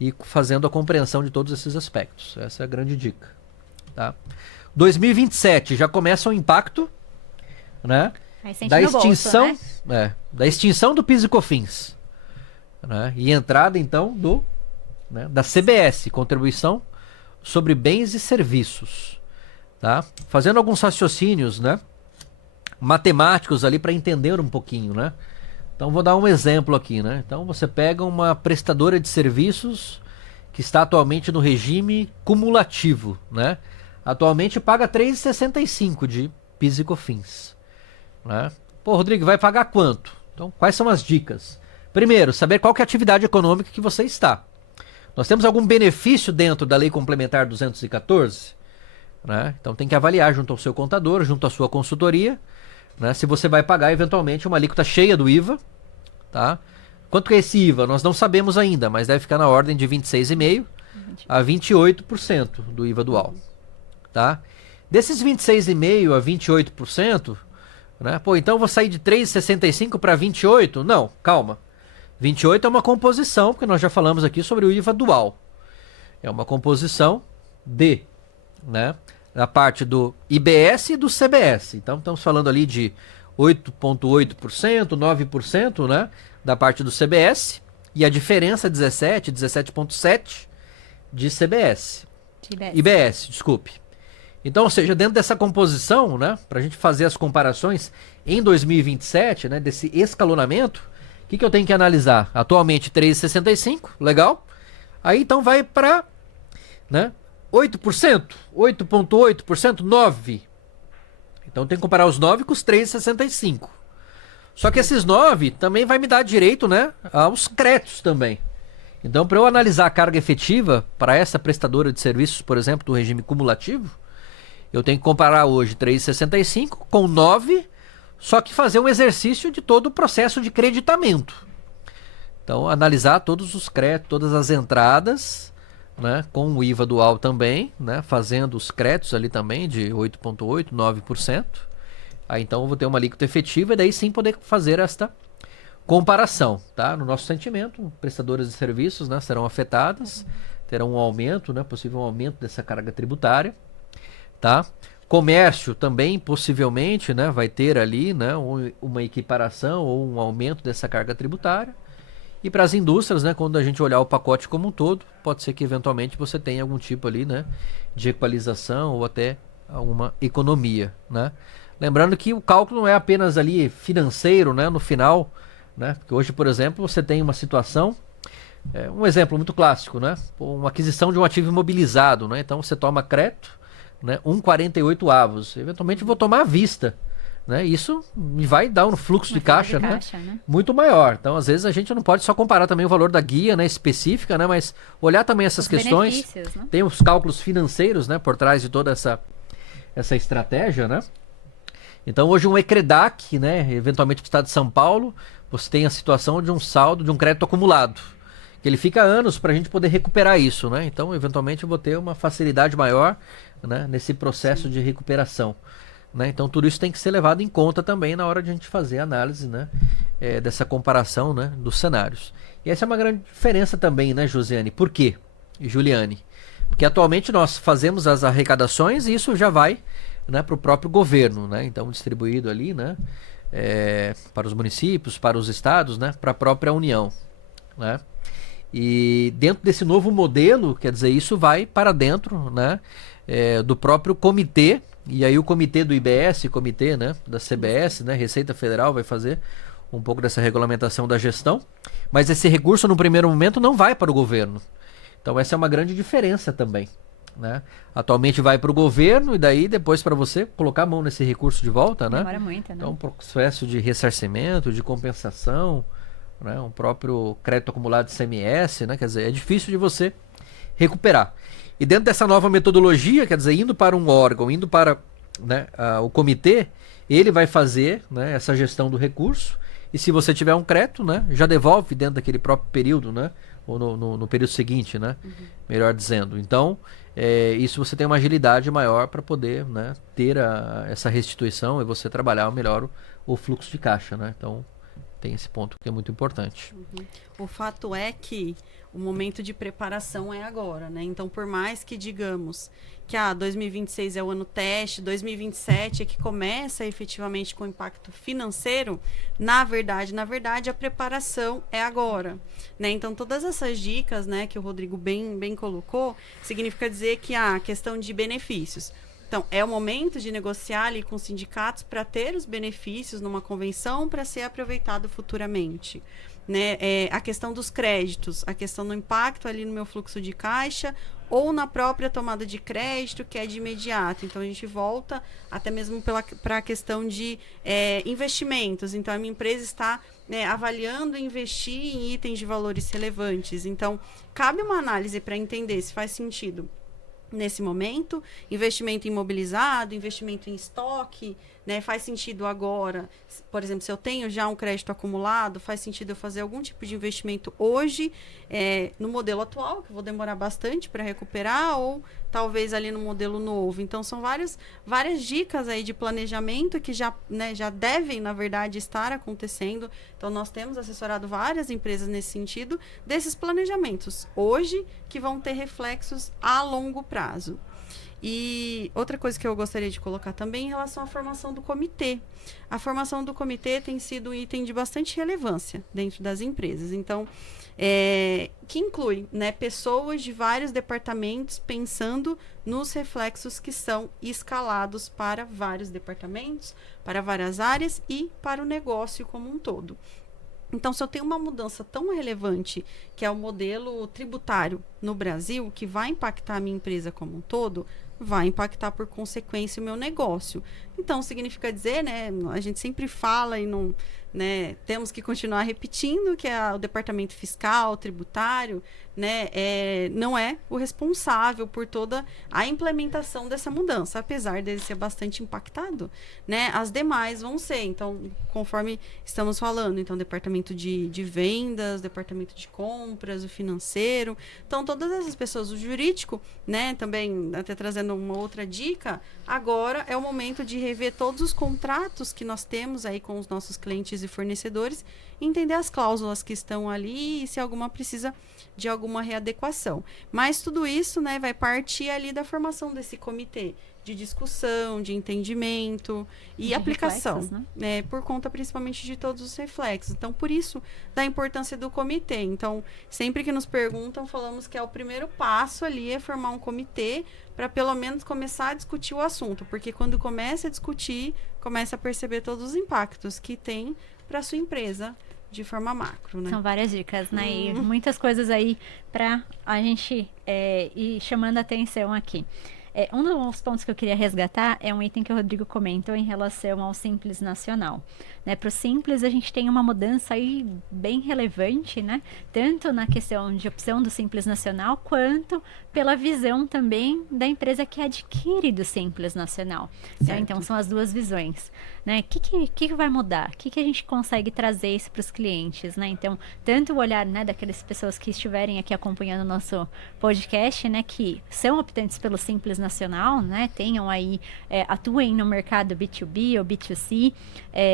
e fazendo a compreensão de todos esses aspectos. Essa é a grande dica, tá? 2027 já começa o impacto, né, da extinção, bolso, né? Da extinção do PIS e COFINS, né, e entrada então da CBS, contribuição sobre bens e serviços, tá? Fazendo alguns raciocínios, né, matemáticos ali para entender um pouquinho, né? Então vou dar um exemplo aqui, né? Então você pega uma prestadora de serviços que está atualmente no regime cumulativo, né? Atualmente paga 3,65 de PIS e COFINS, né? Pô, Rodrigo, vai pagar quanto? Então, quais são as dicas? Primeiro, saber qual que é a atividade econômica que você está. Nós temos algum benefício dentro da Lei Complementar 214? Né? Então tem que avaliar junto ao seu contador, junto à sua consultoria, né, se você vai pagar eventualmente uma alíquota cheia do IVA. Tá? Quanto que é esse IVA? Nós não sabemos ainda, mas deve ficar na ordem de 26,5% a 28% do IVA dual. Tá? Desses 26,5% a 28%, né, pô, então eu vou sair de 3,65 para 28%? Não, calma. 28 é uma composição, porque nós já falamos aqui sobre o IVA dual. É uma composição de, né, da parte do IBS e do CBS. Então estamos falando ali de 8,8%, 9%, né, da parte do CBS, e a diferença 17,7% de CBS. IBS, desculpe. Então, ou seja, dentro dessa composição, né, para a gente fazer as comparações em 2027, né, desse escalonamento, o que eu tenho que analisar? Atualmente 3,65, legal. Aí então vai para, né, 8%, 8,8%, 9%. Então tem que comparar os 9 com os 3,65. Só que esses 9 também vai me dar direito, né, aos créditos também. Então, para eu analisar a carga efetiva para essa prestadora de serviços, por exemplo, do regime cumulativo, eu tenho que comparar hoje 3,65 com 9, só que fazer um exercício de todo o processo de creditamento. Então, analisar todos os créditos, todas as entradas, né, com o IVA dual também, né, fazendo os créditos ali também de 8,8%, 9%. Aí então eu vou ter uma alíquota efetiva e daí sim poder fazer esta comparação. Tá? No nosso sentimento, prestadoras de serviços, né, serão afetadas, terão um aumento, né, possível um aumento dessa carga tributária. Tá? Comércio também possivelmente, né, vai ter ali, né, uma equiparação ou um aumento dessa carga tributária. E para as indústrias, né, quando a gente olhar o pacote como um todo, pode ser que eventualmente você tenha algum tipo ali, né, de equalização ou até alguma economia, né? Lembrando que o cálculo não é apenas ali financeiro, né, no final, né? Porque hoje, por exemplo, você tem uma situação, um exemplo muito clássico, né? Uma aquisição de um ativo imobilizado, né? Então você toma crédito, né, 1,48 avos. Eventualmente eu vou tomar à vista, né? Isso me vai dar um fluxo de caixa, né, muito maior. Então, às vezes a gente não pode só comparar também o valor da guia, né, específica, né, mas olhar também essas questões. Né? Tem os cálculos financeiros, né, por trás de toda essa estratégia, né? Então, hoje um ECREDAC, né, eventualmente para o estado de São Paulo, você tem a situação de um saldo de um crédito acumulado, que ele fica anos para a gente poder recuperar isso, né? Então, eventualmente, eu vou ter uma facilidade maior, né, nesse processo de recuperação. Né? Então, tudo isso tem que ser levado em conta também na hora de a gente fazer a análise, né, dessa comparação, né, dos cenários. E essa é uma grande diferença também, né, Josiane? Por quê, Juliane? Porque atualmente nós fazemos as arrecadações e isso já vai, né, para o próprio governo, né? Então, distribuído ali, né, para os municípios, para os estados, né, para a própria União. Né? E dentro desse novo modelo, quer dizer, isso vai para dentro, né, do próprio comitê. E aí o comitê do IBS, comitê, né, da CBS, né, Receita Federal, vai fazer um pouco dessa regulamentação da gestão. Mas esse recurso, no primeiro momento, não vai para o governo. Então essa é uma grande diferença também. Né? Atualmente vai para o governo e daí depois para você colocar a mão nesse recurso de volta. Né? Demora muito, né? Então um processo de ressarcimento, de compensação, né, um próprio crédito acumulado de CMS, né, quer dizer, é difícil de você recuperar. E dentro dessa nova metodologia, quer dizer, indo para um órgão, indo para, né, o comitê, ele vai fazer, né, essa gestão do recurso, e se você tiver um crédito, né, já devolve dentro daquele próprio período, né, ou no período seguinte, né, melhor dizendo. Então, isso você tem uma agilidade maior para poder, né, ter essa restituição e você trabalhar melhor o fluxo de caixa. Né? Então, tem esse ponto que é muito importante. O fato é que o momento de preparação é agora, né? Então, por mais que digamos que 2026 é o ano teste, 2027 é que começa efetivamente com impacto financeiro, na verdade, a preparação é agora, né? Então, todas essas dicas, né, que o Rodrigo bem colocou, significa dizer que a questão de benefícios. Então, é o momento de negociar ali com os sindicatos para ter os benefícios numa convenção para ser aproveitado futuramente. Né? A questão dos créditos, a questão do impacto ali no meu fluxo de caixa ou na própria tomada de crédito, que é de imediato. Então, a gente volta até mesmo para a questão de investimentos. Então, a minha empresa está, né, avaliando investir em itens de valores relevantes. Então, cabe uma análise para entender se faz sentido nesse momento, investimento imobilizado, investimento em estoque, né? Faz sentido agora, por exemplo, se eu tenho já um crédito acumulado, faz sentido eu fazer algum tipo de investimento hoje, no modelo atual, que eu vou demorar bastante para recuperar, ou talvez ali no modelo novo. Então, são várias dicas aí de planejamento que já devem, na verdade, estar acontecendo. Então, nós temos assessorado várias empresas nesse sentido, desses planejamentos hoje, que vão ter reflexos a longo prazo. E outra coisa que eu gostaria de colocar também em relação à formação do comitê. A formação do comitê tem sido um item de bastante relevância dentro das empresas. Então, que inclui, né, pessoas de vários departamentos pensando nos reflexos que são escalados para vários departamentos, para várias áreas e para o negócio como um todo. Então, se eu tenho uma mudança tão relevante, que é o modelo tributário no Brasil, que vai impactar a minha empresa como um todo, vai impactar por consequência o meu negócio. Então, significa dizer, né, a gente sempre fala e não, né, temos que continuar repetindo que o departamento fiscal, tributário, né, não é o responsável por toda a implementação dessa mudança, apesar dele ser bastante impactado, né, as demais vão ser. Então, conforme estamos falando, então, departamento de vendas, departamento de compras, o financeiro, então, todas essas pessoas, o jurídico, né, também, até trazendo uma outra dica, agora é o momento de rever todos os contratos que nós temos aí com os nossos clientes e fornecedores, entender as cláusulas que estão ali e se alguma precisa de alguma readequação. Mas tudo isso, né, vai partir ali da formação desse comitê de discussão, de entendimento e aplicação, né, por conta principalmente de todos os reflexos. Então, por isso, da importância do comitê. Então, sempre que nos perguntam, falamos que o primeiro passo ali é formar um comitê para pelo menos começar a discutir o assunto, porque quando começa a discutir, começa a perceber todos os impactos que tem para a sua empresa de forma macro, né? São várias dicas, né? E muitas coisas aí para a gente ir chamando a atenção aqui. Um dos pontos que eu queria resgatar é um item que o Rodrigo comentou em relação ao Simples Nacional. Né? Para o Simples, a gente tem uma mudança aí bem relevante, né? Tanto na questão de opção do Simples Nacional, quanto pela visão também da empresa que adquire do Simples Nacional. Né? Então, são as duas visões. né? O que vai mudar? O que a gente consegue trazer isso para os clientes, né? Então, tanto o olhar, né, daquelas pessoas que estiverem aqui acompanhando o nosso podcast, né, que são optantes pelo Simples Nacional, né, tenham aí, atuem no mercado B2B ou B2C,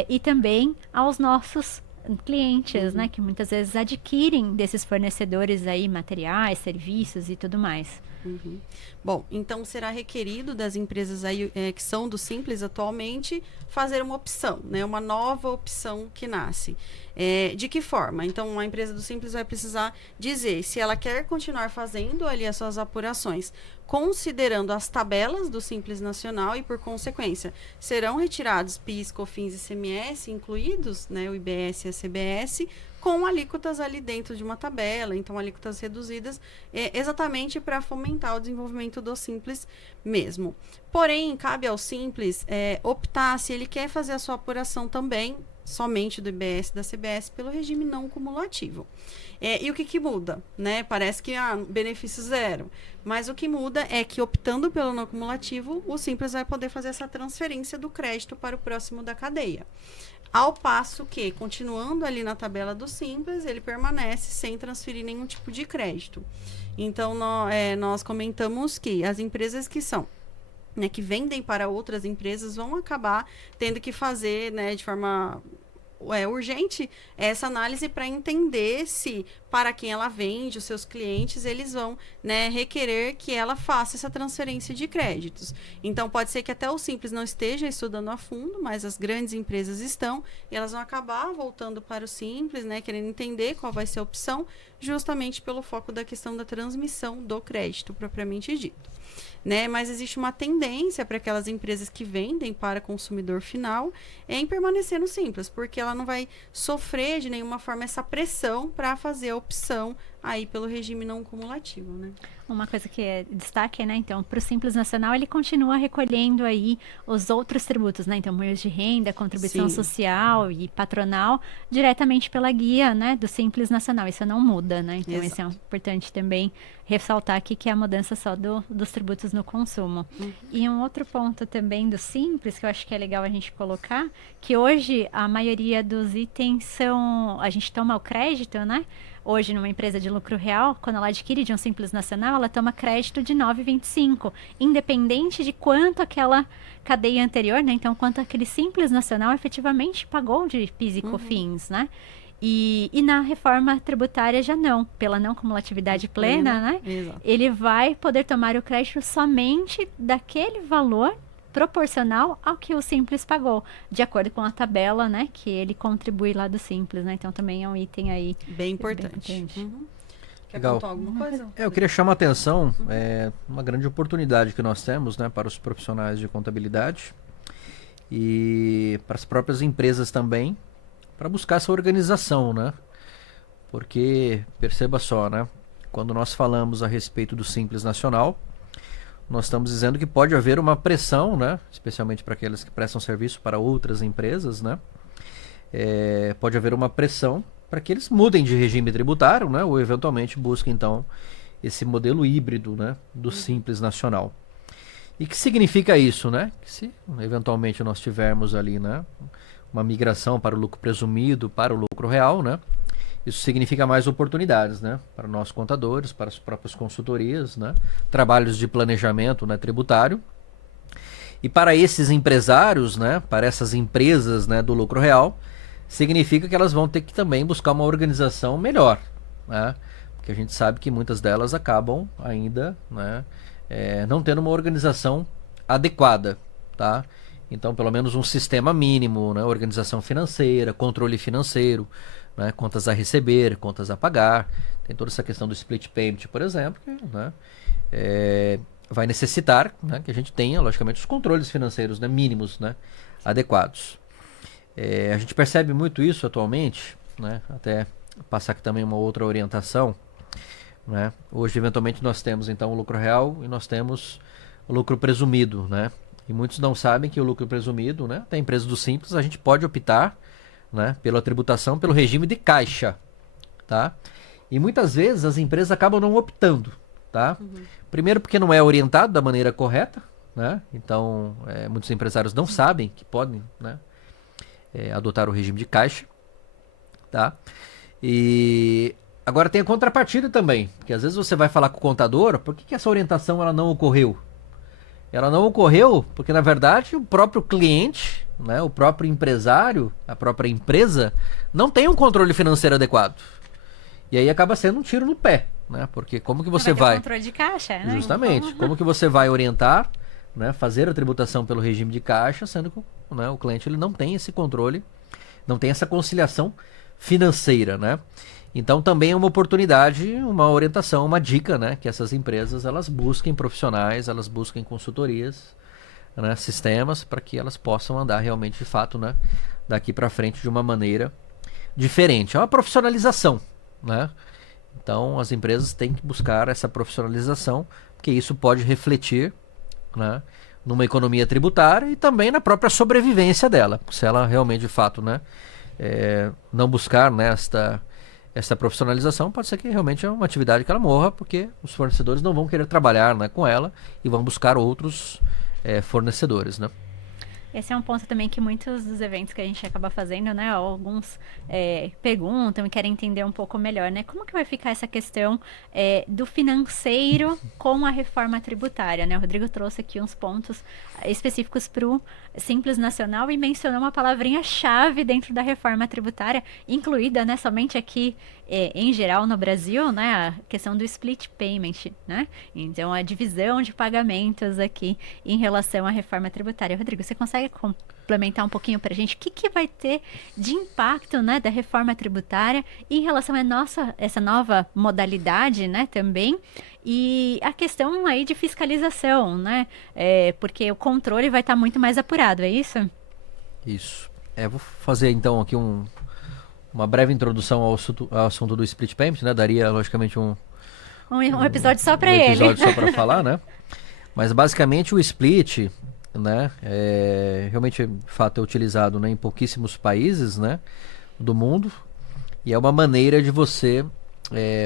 e também aos nossos clientes, né, que muitas vezes adquirem desses fornecedores aí materiais, serviços e tudo mais. Uhum. Bom, então será requerido das empresas aí que são do Simples atualmente fazer uma opção, né? Uma nova opção que nasce. De que forma? Então a empresa do Simples vai precisar dizer se ela quer continuar fazendo ali as suas apurações, considerando as tabelas do Simples Nacional e por consequência serão retirados PIS, COFINS e ICMS incluídos, né? O IBS e a CBS, com alíquotas ali dentro de uma tabela, então alíquotas reduzidas, exatamente para fomentar o desenvolvimento do Simples mesmo. Porém, cabe ao Simples optar se ele quer fazer a sua apuração também, somente do IBS e da CBS, pelo regime não cumulativo. E o que muda? Né? Parece que benefício zero. Mas o que muda é que, optando pelo não cumulativo, o Simples vai poder fazer essa transferência do crédito para o próximo da cadeia. Ao passo que, continuando ali na tabela do Simples, ele permanece sem transferir nenhum tipo de crédito. Então, nós comentamos que as empresas que são, né, que vendem para outras empresas vão acabar tendo que fazer, né, de forma urgente essa análise para entender se para quem ela vende, os seus clientes, eles vão, né, requerer que ela faça essa transferência de créditos. Então, pode ser que até o Simples não esteja estudando a fundo, mas as grandes empresas estão, e elas vão acabar voltando para o Simples, né, querendo entender qual vai ser a opção, justamente pelo foco da questão da transmissão do crédito, propriamente dito. Né? Mas existe uma tendência para aquelas empresas que vendem para consumidor final em permanecer no Simples, porque ela não vai sofrer de nenhuma forma essa pressão para fazer a opção aí pelo regime não cumulativo, né? Uma coisa que é destaque, né? Então, para o Simples Nacional, ele continua recolhendo aí os outros tributos, né? Então, imposto de renda, contribuição social e patronal, diretamente pela guia, né, do Simples Nacional. Isso não muda, né? Então, isso é importante também ressaltar aqui, que é a mudança só dos tributos no consumo. E um outro ponto também do Simples, que eu acho que é legal a gente colocar, que hoje a maioria dos itens a gente toma o crédito, né? Hoje, numa empresa de lucro real, quando ela adquire de um Simples Nacional, ela toma crédito de 9,25, independente de quanto aquela cadeia anterior, né? Então, quanto aquele Simples Nacional efetivamente pagou de PIS e COFINS, né? E na reforma tributária já não, pela não cumulatividade plena, né? Exato. Ele vai poder tomar o crédito somente daquele valor proporcional ao que o Simples pagou, de acordo com a tabela, né, que ele contribui lá do Simples, né? Então também é um item aí bem importante. Quer Legal. contar alguma coisa? Eu queria chamar a atenção, uma grande oportunidade que nós temos, né, para os profissionais de contabilidade e para as próprias empresas também, para buscar essa organização, né? Porque, perceba só, né, quando nós falamos a respeito do Simples Nacional, nós estamos dizendo que pode haver uma pressão, né, especialmente para aqueles que prestam serviço para outras empresas, né, pode haver uma pressão para que eles mudem de regime tributário, né, ou eventualmente busquem então esse modelo híbrido, né, do Simples Nacional. E que significa isso, né? Que se eventualmente nós tivermos ali, né, uma migração para o lucro presumido, para o lucro real, né, isso significa mais oportunidades, né, para nós contadores, para as próprias consultorias, né, trabalhos de planejamento, né, tributário. E para esses empresários, né, para essas empresas, né, do lucro real, significa que elas vão ter que também buscar uma organização melhor, né, porque a gente sabe que muitas delas acabam ainda, né, não tendo uma organização adequada, tá? Então, pelo menos um sistema mínimo, né, organização financeira, controle financeiro, né, contas a receber, contas a pagar, tem toda essa questão do split payment, por exemplo, né, vai necessitar, né, que a gente tenha, logicamente, os controles financeiros, né, mínimos, né, adequados. A gente percebe muito isso atualmente, né, até passar aqui também uma outra orientação, né. Hoje, eventualmente, nós temos então o lucro real e nós temos o lucro presumido, né, e muitos não sabem que o lucro presumido, né, até a empresa do Simples, a gente pode optar, né, pela tributação, pelo regime de caixa, tá? E muitas vezes as empresas acabam não optando, tá? Primeiro porque não é orientado da maneira correta, né? Então, muitos empresários não sabem que podem, né, adotar o regime de caixa, tá? E agora tem a contrapartida também, porque às vezes você vai falar com o contador, por que essa orientação ela não ocorreu? Ela não ocorreu porque, na verdade, o próprio cliente, né, o próprio empresário, a própria empresa, não tem um controle financeiro adequado. E aí acaba sendo um tiro no pé, né? Porque como que você vai... controle de caixa, né? Justamente. Como que você vai orientar, né, fazer a tributação pelo regime de caixa, sendo que, né, o cliente ele não tem esse controle, não tem essa conciliação financeira, né? Então também é uma oportunidade, uma orientação, uma dica, né, que essas empresas elas busquem profissionais, elas busquem consultorias, né, sistemas para que elas possam andar realmente de fato, né, daqui para frente de uma maneira diferente. É uma profissionalização, né? Então as empresas têm que buscar essa profissionalização, porque isso pode refletir, né, numa economia tributária e também na própria sobrevivência dela, se ela realmente de fato, né, não buscar, né, essa profissionalização, pode ser que realmente é uma atividade que ela morra, porque os fornecedores não vão querer trabalhar, né, com ela e vão buscar outros fornecedores, né? Esse é um ponto também que muitos dos eventos que a gente acaba fazendo, né, alguns perguntam e querem entender um pouco melhor, né, como que vai ficar essa questão do financeiro com a reforma tributária, né? O Rodrigo trouxe aqui uns pontos específicos para o Simples Nacional e mencionou uma palavrinha-chave dentro da reforma tributária, incluída, né, somente aqui em geral no Brasil, né, a questão do split payment, né? Então, a divisão de pagamentos aqui em relação à reforma tributária. Rodrigo, você consegue complementar um pouquinho para a gente o que vai ter de impacto, né, da reforma tributária em relação a essa nova modalidade, né, também, e a questão aí de fiscalização, né, porque o controle vai estar muito mais apurado, é isso? Isso. Vou fazer então aqui uma breve introdução ao assunto do split payment, né? Daria logicamente um episódio só para ele. Um ele. episódio só para falar, né? Mas basicamente o split, né, realmente de fato é utilizado, né, em pouquíssimos países, né, do mundo, e é uma maneira de você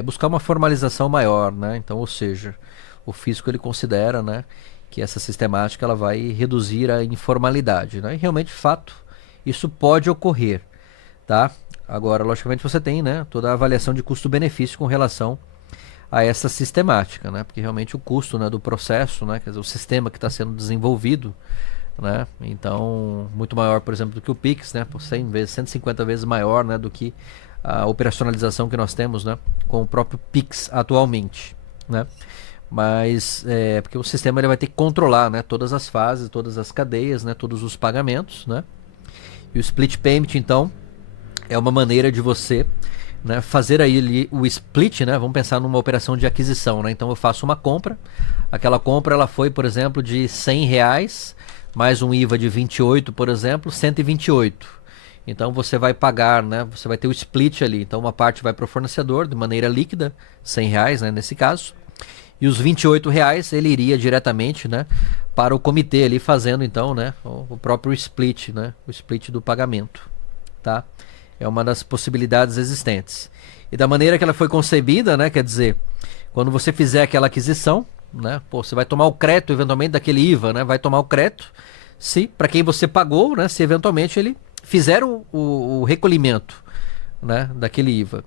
buscar uma formalização maior, né? Então, ou seja, o fisco ele considera, né, que essa sistemática ela vai reduzir a informalidade, né? E realmente, de fato, isso pode ocorrer, tá? Agora, logicamente, você tem, né, toda a avaliação de custo-benefício com relação a essa sistemática, né? Porque realmente o custo, né, do processo, né, quer dizer, o sistema que está sendo desenvolvido, né, então muito maior, por exemplo, do que o Pix, né, por 100 vezes, 150 vezes maior, né, do que a operacionalização que nós temos, né, com o próprio Pix atualmente, né? Mas porque o sistema ele vai ter que controlar, né, todas as fases, todas as cadeias, né, todos os pagamentos, né? E o split payment, então, é uma maneira de você, né, fazer aí o split, né? Vamos pensar numa operação de aquisição, né? Então eu faço uma compra, aquela compra ela foi, por exemplo, de R$100, mais um IVA de 28, por exemplo, 128. Então você vai pagar, né? Você vai ter o split ali. Então uma parte vai para o fornecedor de maneira líquida, R$100, né, nesse caso. E os R$28 ele iria diretamente, né, para o comitê ali fazendo então, né, o próprio split, né, o split do pagamento, tá? É uma das possibilidades existentes. E da maneira que ela foi concebida, né, quer dizer, quando você fizer aquela aquisição, né, você vai tomar o crédito eventualmente daquele IVA, né, vai tomar o crédito se para quem você pagou, né, se eventualmente ele fizer o recolhimento, né, daquele IVA.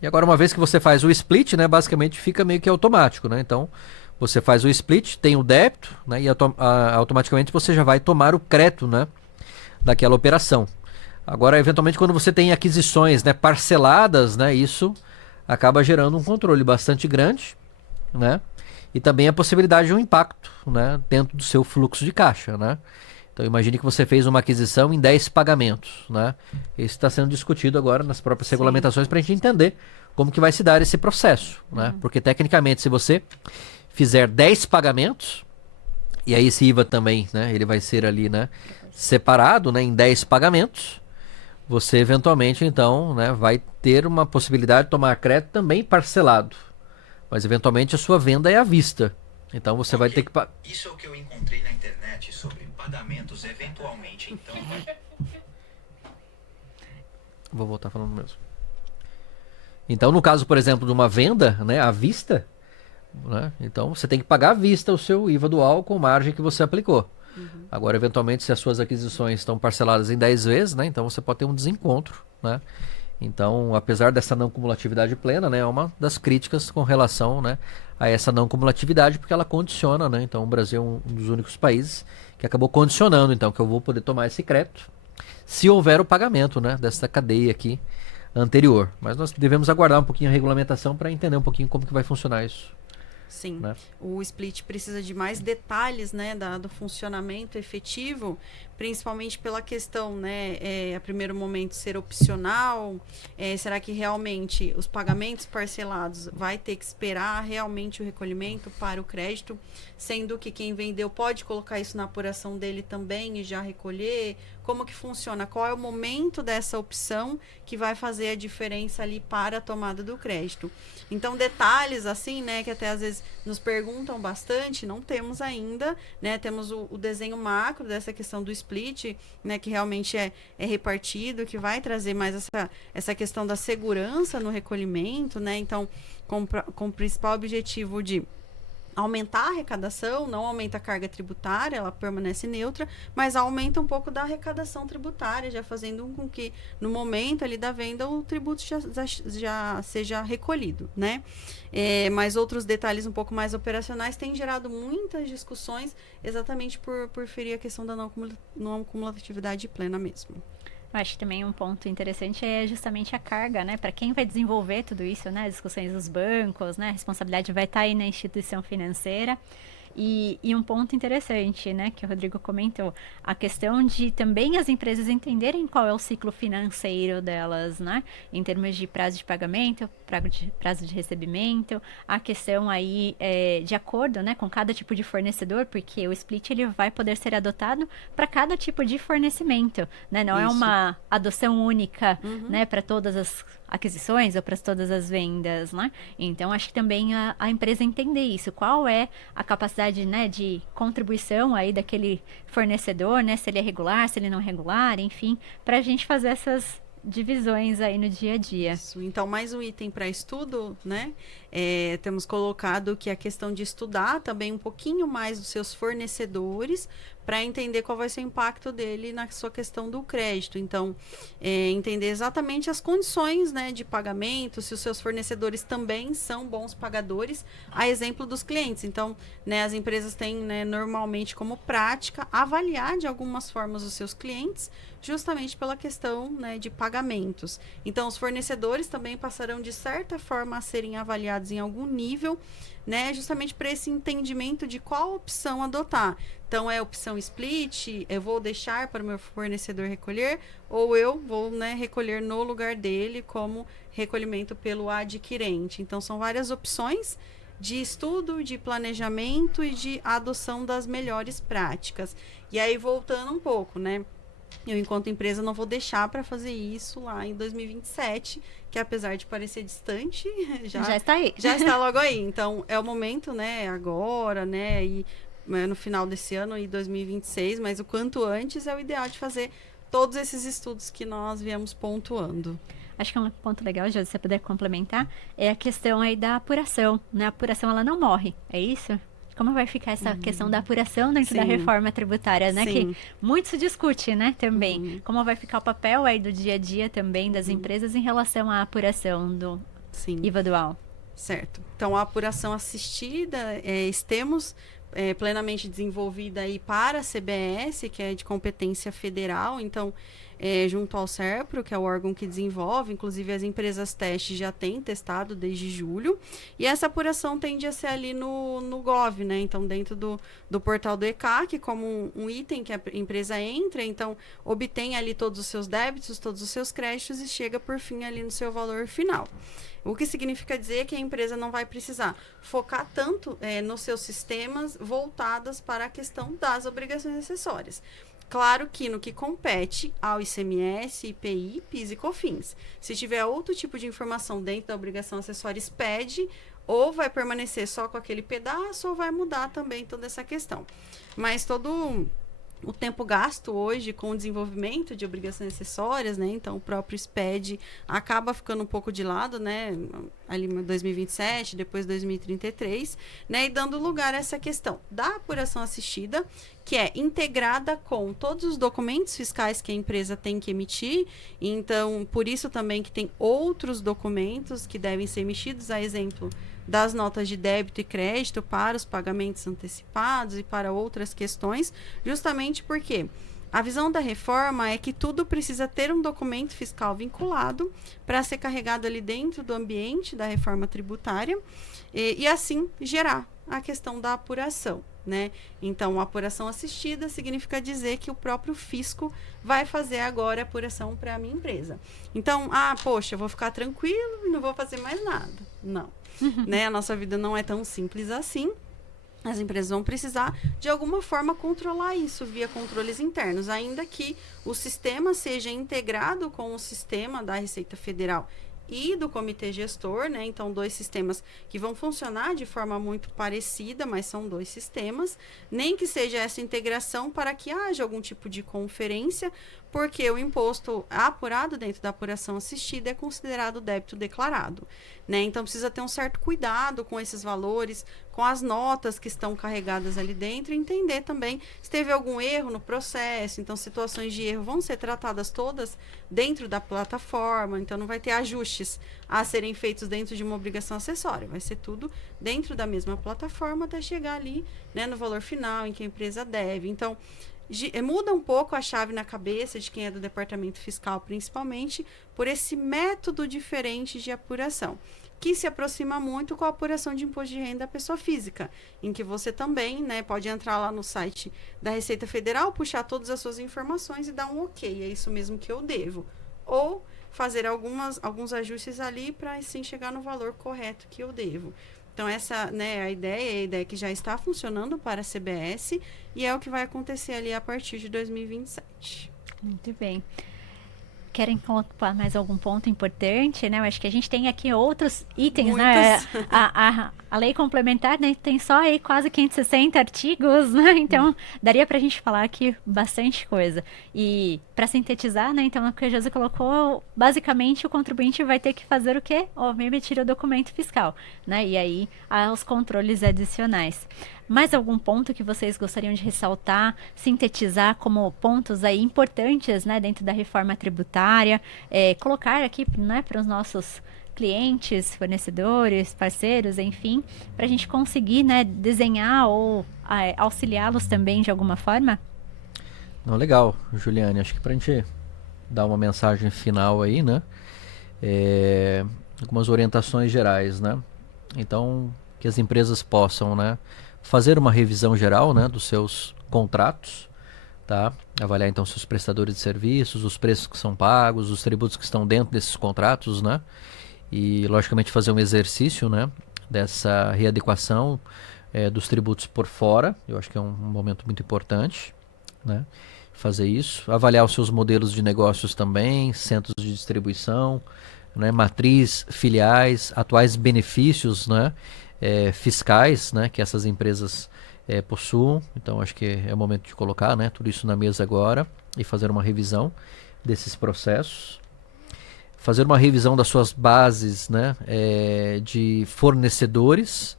E agora, uma vez que você faz o split, né, basicamente fica meio que automático, né? Então, você faz o split, tem o débito, né, e automaticamente você já vai tomar o crédito, né, daquela operação. Agora, eventualmente, quando você tem aquisições, né, parceladas, né, isso acaba gerando um controle bastante grande, né? E também a possibilidade de um impacto, né, dentro do seu fluxo de caixa, né? Então imagine que você fez uma aquisição em 10 pagamentos, né? Isso está sendo discutido agora nas próprias regulamentações para a gente entender como que vai se dar esse processo, né? Porque tecnicamente se você fizer 10 pagamentos, e aí esse IVA também, né, ele vai ser ali, né, separado, né, em 10 pagamentos, você eventualmente então, né, vai ter uma possibilidade de tomar crédito também parcelado, mas eventualmente a sua venda é à vista. Então você vai ter que pagar. Isso é o que eu encontrei na internet sobre pagamentos eventualmente, então. Vou voltar falando mesmo. Então, no caso, por exemplo, de uma venda, né, à vista, né, então você tem que pagar à vista o seu IVA dual com margem que você aplicou. Agora, eventualmente, se as suas aquisições estão parceladas em 10 vezes, né? Então você pode ter um desencontro, né? Então, apesar dessa não cumulatividade plena, né, é uma das críticas com relação, né, a essa não cumulatividade, porque ela condiciona, né? Então, o Brasil é um dos únicos países que acabou condicionando, então, que eu vou poder tomar esse crédito se houver o pagamento, né, dessa cadeia aqui anterior. Mas nós devemos aguardar um pouquinho a regulamentação para entender um pouquinho como que vai funcionar isso. Sim, Né? o split precisa de mais detalhes, né, do funcionamento efetivo, principalmente pela questão, né, a primeiro momento ser opcional, será que realmente os pagamentos parcelados vai ter que esperar realmente o recolhimento para o crédito, sendo que quem vendeu pode colocar isso na apuração dele também e já recolher? Como que funciona? Qual é o momento dessa opção que vai fazer a diferença ali para a tomada do crédito? Então, detalhes assim, né, que até às vezes nos perguntam bastante, não temos ainda, né? Temos o desenho macro dessa questão do split, né, que realmente é repartido, que vai trazer mais essa questão da segurança no recolhimento, né? Então, com o principal objetivo de aumentar a arrecadação, não aumenta a carga tributária, ela permanece neutra, mas aumenta um pouco da arrecadação tributária, já fazendo com que, no momento ali da venda, o tributo já seja recolhido, né? Mas outros detalhes um pouco mais operacionais têm gerado muitas discussões, exatamente por ferir a questão da não cumulatividade plena mesmo. Eu acho que também um ponto interessante é justamente a carga, né? Para quem vai desenvolver tudo isso, né? As discussões dos bancos, né? A responsabilidade vai estar aí na instituição financeira. E um ponto interessante, né, que o Rodrigo comentou, a questão de também as empresas entenderem qual é o ciclo financeiro delas, né, em termos de prazo de pagamento, prazo de recebimento, a questão aí de acordo, né, com cada tipo de fornecedor, porque o split ele vai poder ser adotado para cada tipo de fornecimento, né, não é uma adoção única, né, para todas as aquisições ou para todas as vendas, né? Então, acho que também a empresa entender isso, qual é a capacidade, né, de contribuição aí daquele fornecedor, né, se ele é regular, se ele não é regular, enfim, para a gente fazer essas divisões aí no dia a dia. Isso. Então, mais um item para estudo, né? Temos colocado que a questão de estudar também um pouquinho mais dos seus fornecedores para entender qual vai ser o impacto dele na sua questão do crédito. Então, entender exatamente as condições, né, de pagamento, se os seus fornecedores também são bons pagadores, a exemplo dos clientes. Então, né, as empresas têm, né, normalmente como prática avaliar de algumas formas os seus clientes, justamente pela questão, né, de pagamentos. Então, os fornecedores também passarão, de certa forma, a serem avaliados em algum nível, né, justamente para esse entendimento de qual opção adotar. Então, é a opção split, eu vou deixar para o meu fornecedor recolher, ou eu vou, né, recolher no lugar dele como recolhimento pelo adquirente. Então, são várias opções de estudo, de planejamento e de adoção das melhores práticas. E aí, voltando um pouco, né? Eu, enquanto empresa, não vou deixar para fazer isso lá em 2027, que apesar de parecer distante, já está aí. Já está logo aí. Então, é o momento, né, agora, né, e no final desse ano e 2026, mas o quanto antes é o ideal de fazer todos esses estudos que nós viemos pontuando. Acho que um ponto legal, Jô, se você puder complementar, é a questão aí da apuração, né? A apuração, ela não morre, é isso? Como vai ficar essa questão da apuração dentro da reforma tributária, né? Que muito se discute, né, também. Como vai ficar o papel aí do dia a dia também das empresas em relação à apuração do IVA dual. Certo. Então, a apuração assistida, estamos plenamente desenvolvida aí para a CBS, que é de competência federal. Então, junto ao SERPRO, que é o órgão que desenvolve, inclusive as empresas teste já têm testado desde julho, e essa apuração tende a ser ali no Gov, né? Então, dentro do portal do ECAC, como um item que a empresa entra, então obtém ali todos os seus débitos, todos os seus créditos e chega por fim ali no seu valor final. O que significa dizer que a empresa não vai precisar focar tanto nos seus sistemas voltados para a questão das obrigações acessórias. Claro que no que compete ao ICMS, IPI, PIS e COFINS. Se tiver outro tipo de informação dentro da obrigação acessória, expede, ou vai permanecer só com aquele pedaço, ou vai mudar também toda essa questão. Mas todo o tempo gasto hoje com o desenvolvimento de obrigações acessórias, né? Então, o próprio SPED acaba ficando um pouco de lado, né? Ali em 2027, depois 2033, né? E dando lugar a essa questão da apuração assistida, que é integrada com todos os documentos fiscais que a empresa tem que emitir. Então, por isso também que tem outros documentos que devem ser emitidos, a exemplo das notas de débito e crédito para os pagamentos antecipados e para outras questões, justamente porque a visão da reforma é que tudo precisa ter um documento fiscal vinculado para ser carregado ali dentro do ambiente da reforma tributária e assim gerar a questão da apuração, né? Então, a apuração assistida significa dizer que o próprio fisco vai fazer agora a apuração para a minha empresa. Então, poxa, eu vou ficar tranquilo e não vou fazer mais nada. Não. Né? A nossa vida não é tão simples assim. As empresas vão precisar, de alguma forma, controlar isso via controles internos, ainda que o sistema seja integrado com o sistema da Receita Federal e do Comitê Gestor, né? Então, 2 sistemas que vão funcionar de forma muito parecida, mas são 2 sistemas, nem que seja essa integração para que haja algum tipo de conferência, porque o imposto apurado dentro da apuração assistida é considerado débito declarado, né? Então, precisa ter um certo cuidado com esses valores, com as notas que estão carregadas ali dentro, e entender também se teve algum erro no processo. Então, situações de erro vão ser tratadas todas dentro da plataforma, então não vai ter ajustes a serem feitos dentro de uma obrigação acessória, vai ser tudo dentro da mesma plataforma até chegar ali, né, no valor final em que a empresa deve. Então, muda um pouco a chave na cabeça de quem é do departamento fiscal, principalmente por esse método diferente de apuração, que se aproxima muito com a apuração de imposto de renda da pessoa física, em que você também, né, pode entrar lá no site da Receita Federal, puxar todas as suas informações e dar um ok, é isso mesmo que eu devo. Ou fazer alguns ajustes ali para assim chegar no valor correto que eu devo. Então, essa, né, a ideia que já está funcionando para a CBS e é o que vai acontecer ali a partir de 2027. Muito bem. Querem colocar mais algum ponto importante, né? Eu acho que a gente tem aqui outros itens, né? A lei complementar, né, tem só aí quase 560 artigos, né? Então, daria pra gente falar aqui bastante coisa. E para sintetizar, né, então, o que a Josi colocou, basicamente o contribuinte vai ter que fazer o quê? Emitir o documento fiscal, né? E aí, os controles adicionais. Mais algum ponto que vocês gostariam de ressaltar, sintetizar como pontos aí importantes, né, dentro da reforma tributária, colocar aqui, né, para os nossos clientes, fornecedores, parceiros, enfim, para a gente conseguir, né, desenhar ou auxiliá-los também de alguma forma? Não, legal, Juliane. Acho que para a gente dar uma mensagem final aí, né, algumas orientações gerais, né. Então, que as empresas possam, né, fazer uma revisão geral, né, dos seus contratos, tá? Avaliar então seus prestadores de serviços, os preços que são pagos, os tributos que estão dentro desses contratos, né? E logicamente fazer um exercício, né, dessa readequação dos tributos por fora. Eu acho que é um momento muito importante, né? Fazer isso, avaliar os seus modelos de negócios também, centros de distribuição, né, matriz, filiais, atuais benefícios, né, fiscais, né, que essas empresas possuam. Então acho que é o momento de colocar, né, tudo isso na mesa agora e fazer uma revisão desses processos, fazer uma revisão das suas bases, né, de fornecedores,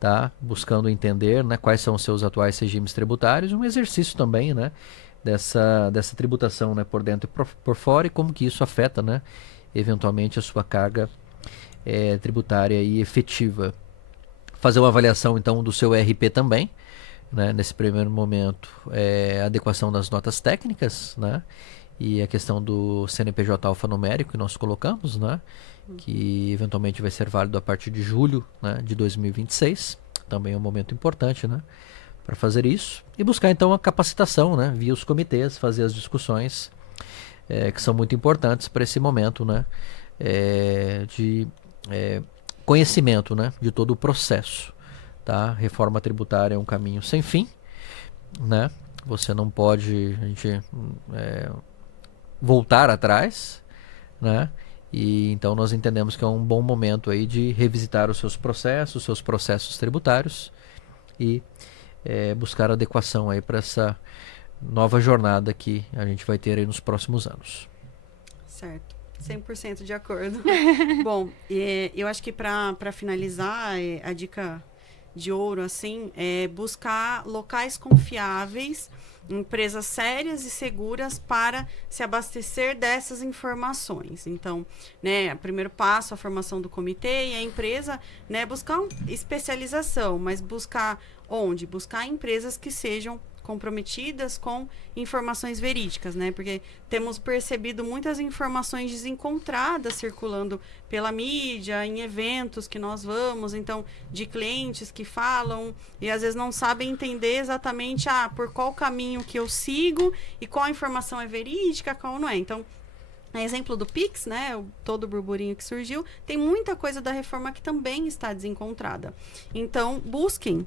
tá, buscando entender, né, quais são os seus atuais regimes tributários, um exercício também, né, dessa tributação, né, por dentro e por fora, e como que isso afeta, né, eventualmente a sua carga tributária e efetiva. Fazer uma avaliação então do seu RP também, né, nesse primeiro momento, a adequação das notas técnicas, né, e a questão do CNPJ alfanumérico que nós colocamos, né, que eventualmente vai ser válido a partir de julho, né, de 2026, também é um momento importante, né, para fazer isso, e buscar então a capacitação, né, via os comitês, fazer as discussões que são muito importantes para esse momento, né, de conhecimento, né, de todo o processo, tá? Reforma tributária é um caminho sem fim, né? Você não pode voltar atrás, né? E então nós entendemos que é um bom momento aí de revisitar os seus processos tributários e buscar adequação aí para essa nova jornada que a gente vai ter aí nos próximos anos. Certo. 100% de acordo. Bom, eu acho que para finalizar, a dica de ouro, assim, é buscar locais confiáveis, empresas sérias e seguras para se abastecer dessas informações. Então, né, primeiro passo, a formação do comitê e a empresa, né, buscar especialização, mas buscar onde? Buscar empresas que sejam comprometidas com informações verídicas, né? Porque temos percebido muitas informações desencontradas circulando pela mídia, em eventos que nós vamos, então, de clientes que falam e às vezes não sabem entender exatamente por qual caminho que eu sigo e qual informação é verídica, qual não é. Então, exemplo do Pix, né, todo o burburinho que surgiu, tem muita coisa da reforma que também está desencontrada. Então, busquem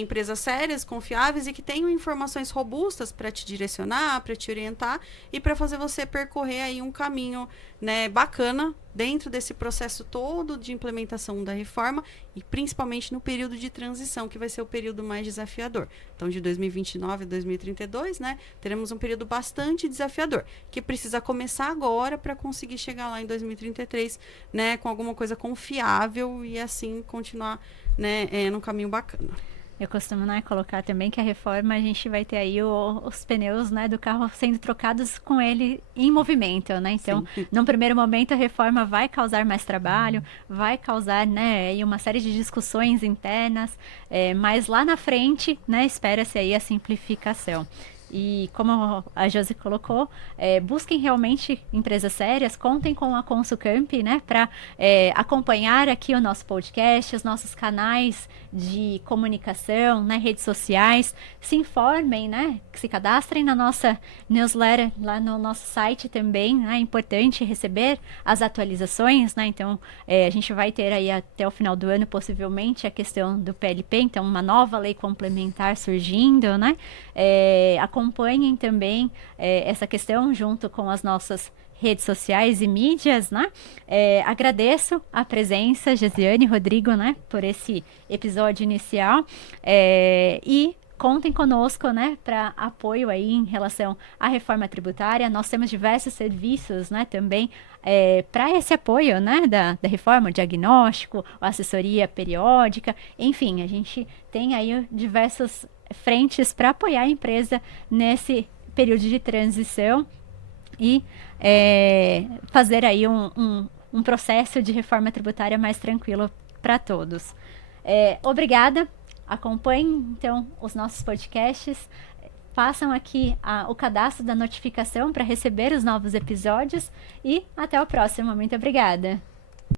empresas sérias, confiáveis e que tenham informações robustas para te direcionar, para te orientar e para fazer você percorrer aí um caminho, né, bacana dentro desse processo todo de implementação da reforma e principalmente no período de transição, que vai ser o período mais desafiador. Então, de 2029 a 2032, né, teremos um período bastante desafiador, que precisa começar agora para conseguir chegar lá em 2033, né, com alguma coisa confiável e assim continuar, né, num caminho bacana. Eu costumo, né, colocar também que a reforma, a gente vai ter aí os pneus, né, do carro sendo trocados com ele em movimento, né? Então, num primeiro momento, a reforma vai causar mais trabalho, vai causar, né, aí uma série de discussões internas, mas lá na frente, né, espera-se aí a simplificação. E como a Josi colocou, busquem realmente empresas sérias, contem com a Consulcamp, né, para acompanhar aqui o nosso podcast, os nossos canais de comunicação, né, redes sociais, se informem, né, se cadastrem na nossa newsletter, lá no nosso site também, né, é importante receber as atualizações, né, então a gente vai ter aí até o final do ano, possivelmente, a questão do PLP, então uma nova lei complementar surgindo, né, acompanhem também essa questão junto com as nossas redes sociais e mídias, né? Agradeço a presença, Gesiane e Rodrigo, né, por esse episódio inicial e contem conosco, né, para apoio aí em relação à reforma tributária. Nós temos diversos serviços, né, também para esse apoio, né, da reforma, o diagnóstico, a assessoria periódica, enfim, a gente tem aí diversas frentes para apoiar a empresa nesse período de transição e fazer aí um processo de reforma tributária mais tranquilo para todos. Obrigada, acompanhem então os nossos podcasts, façam aqui o cadastro da notificação para receber os novos episódios e até o próximo. Muito obrigada!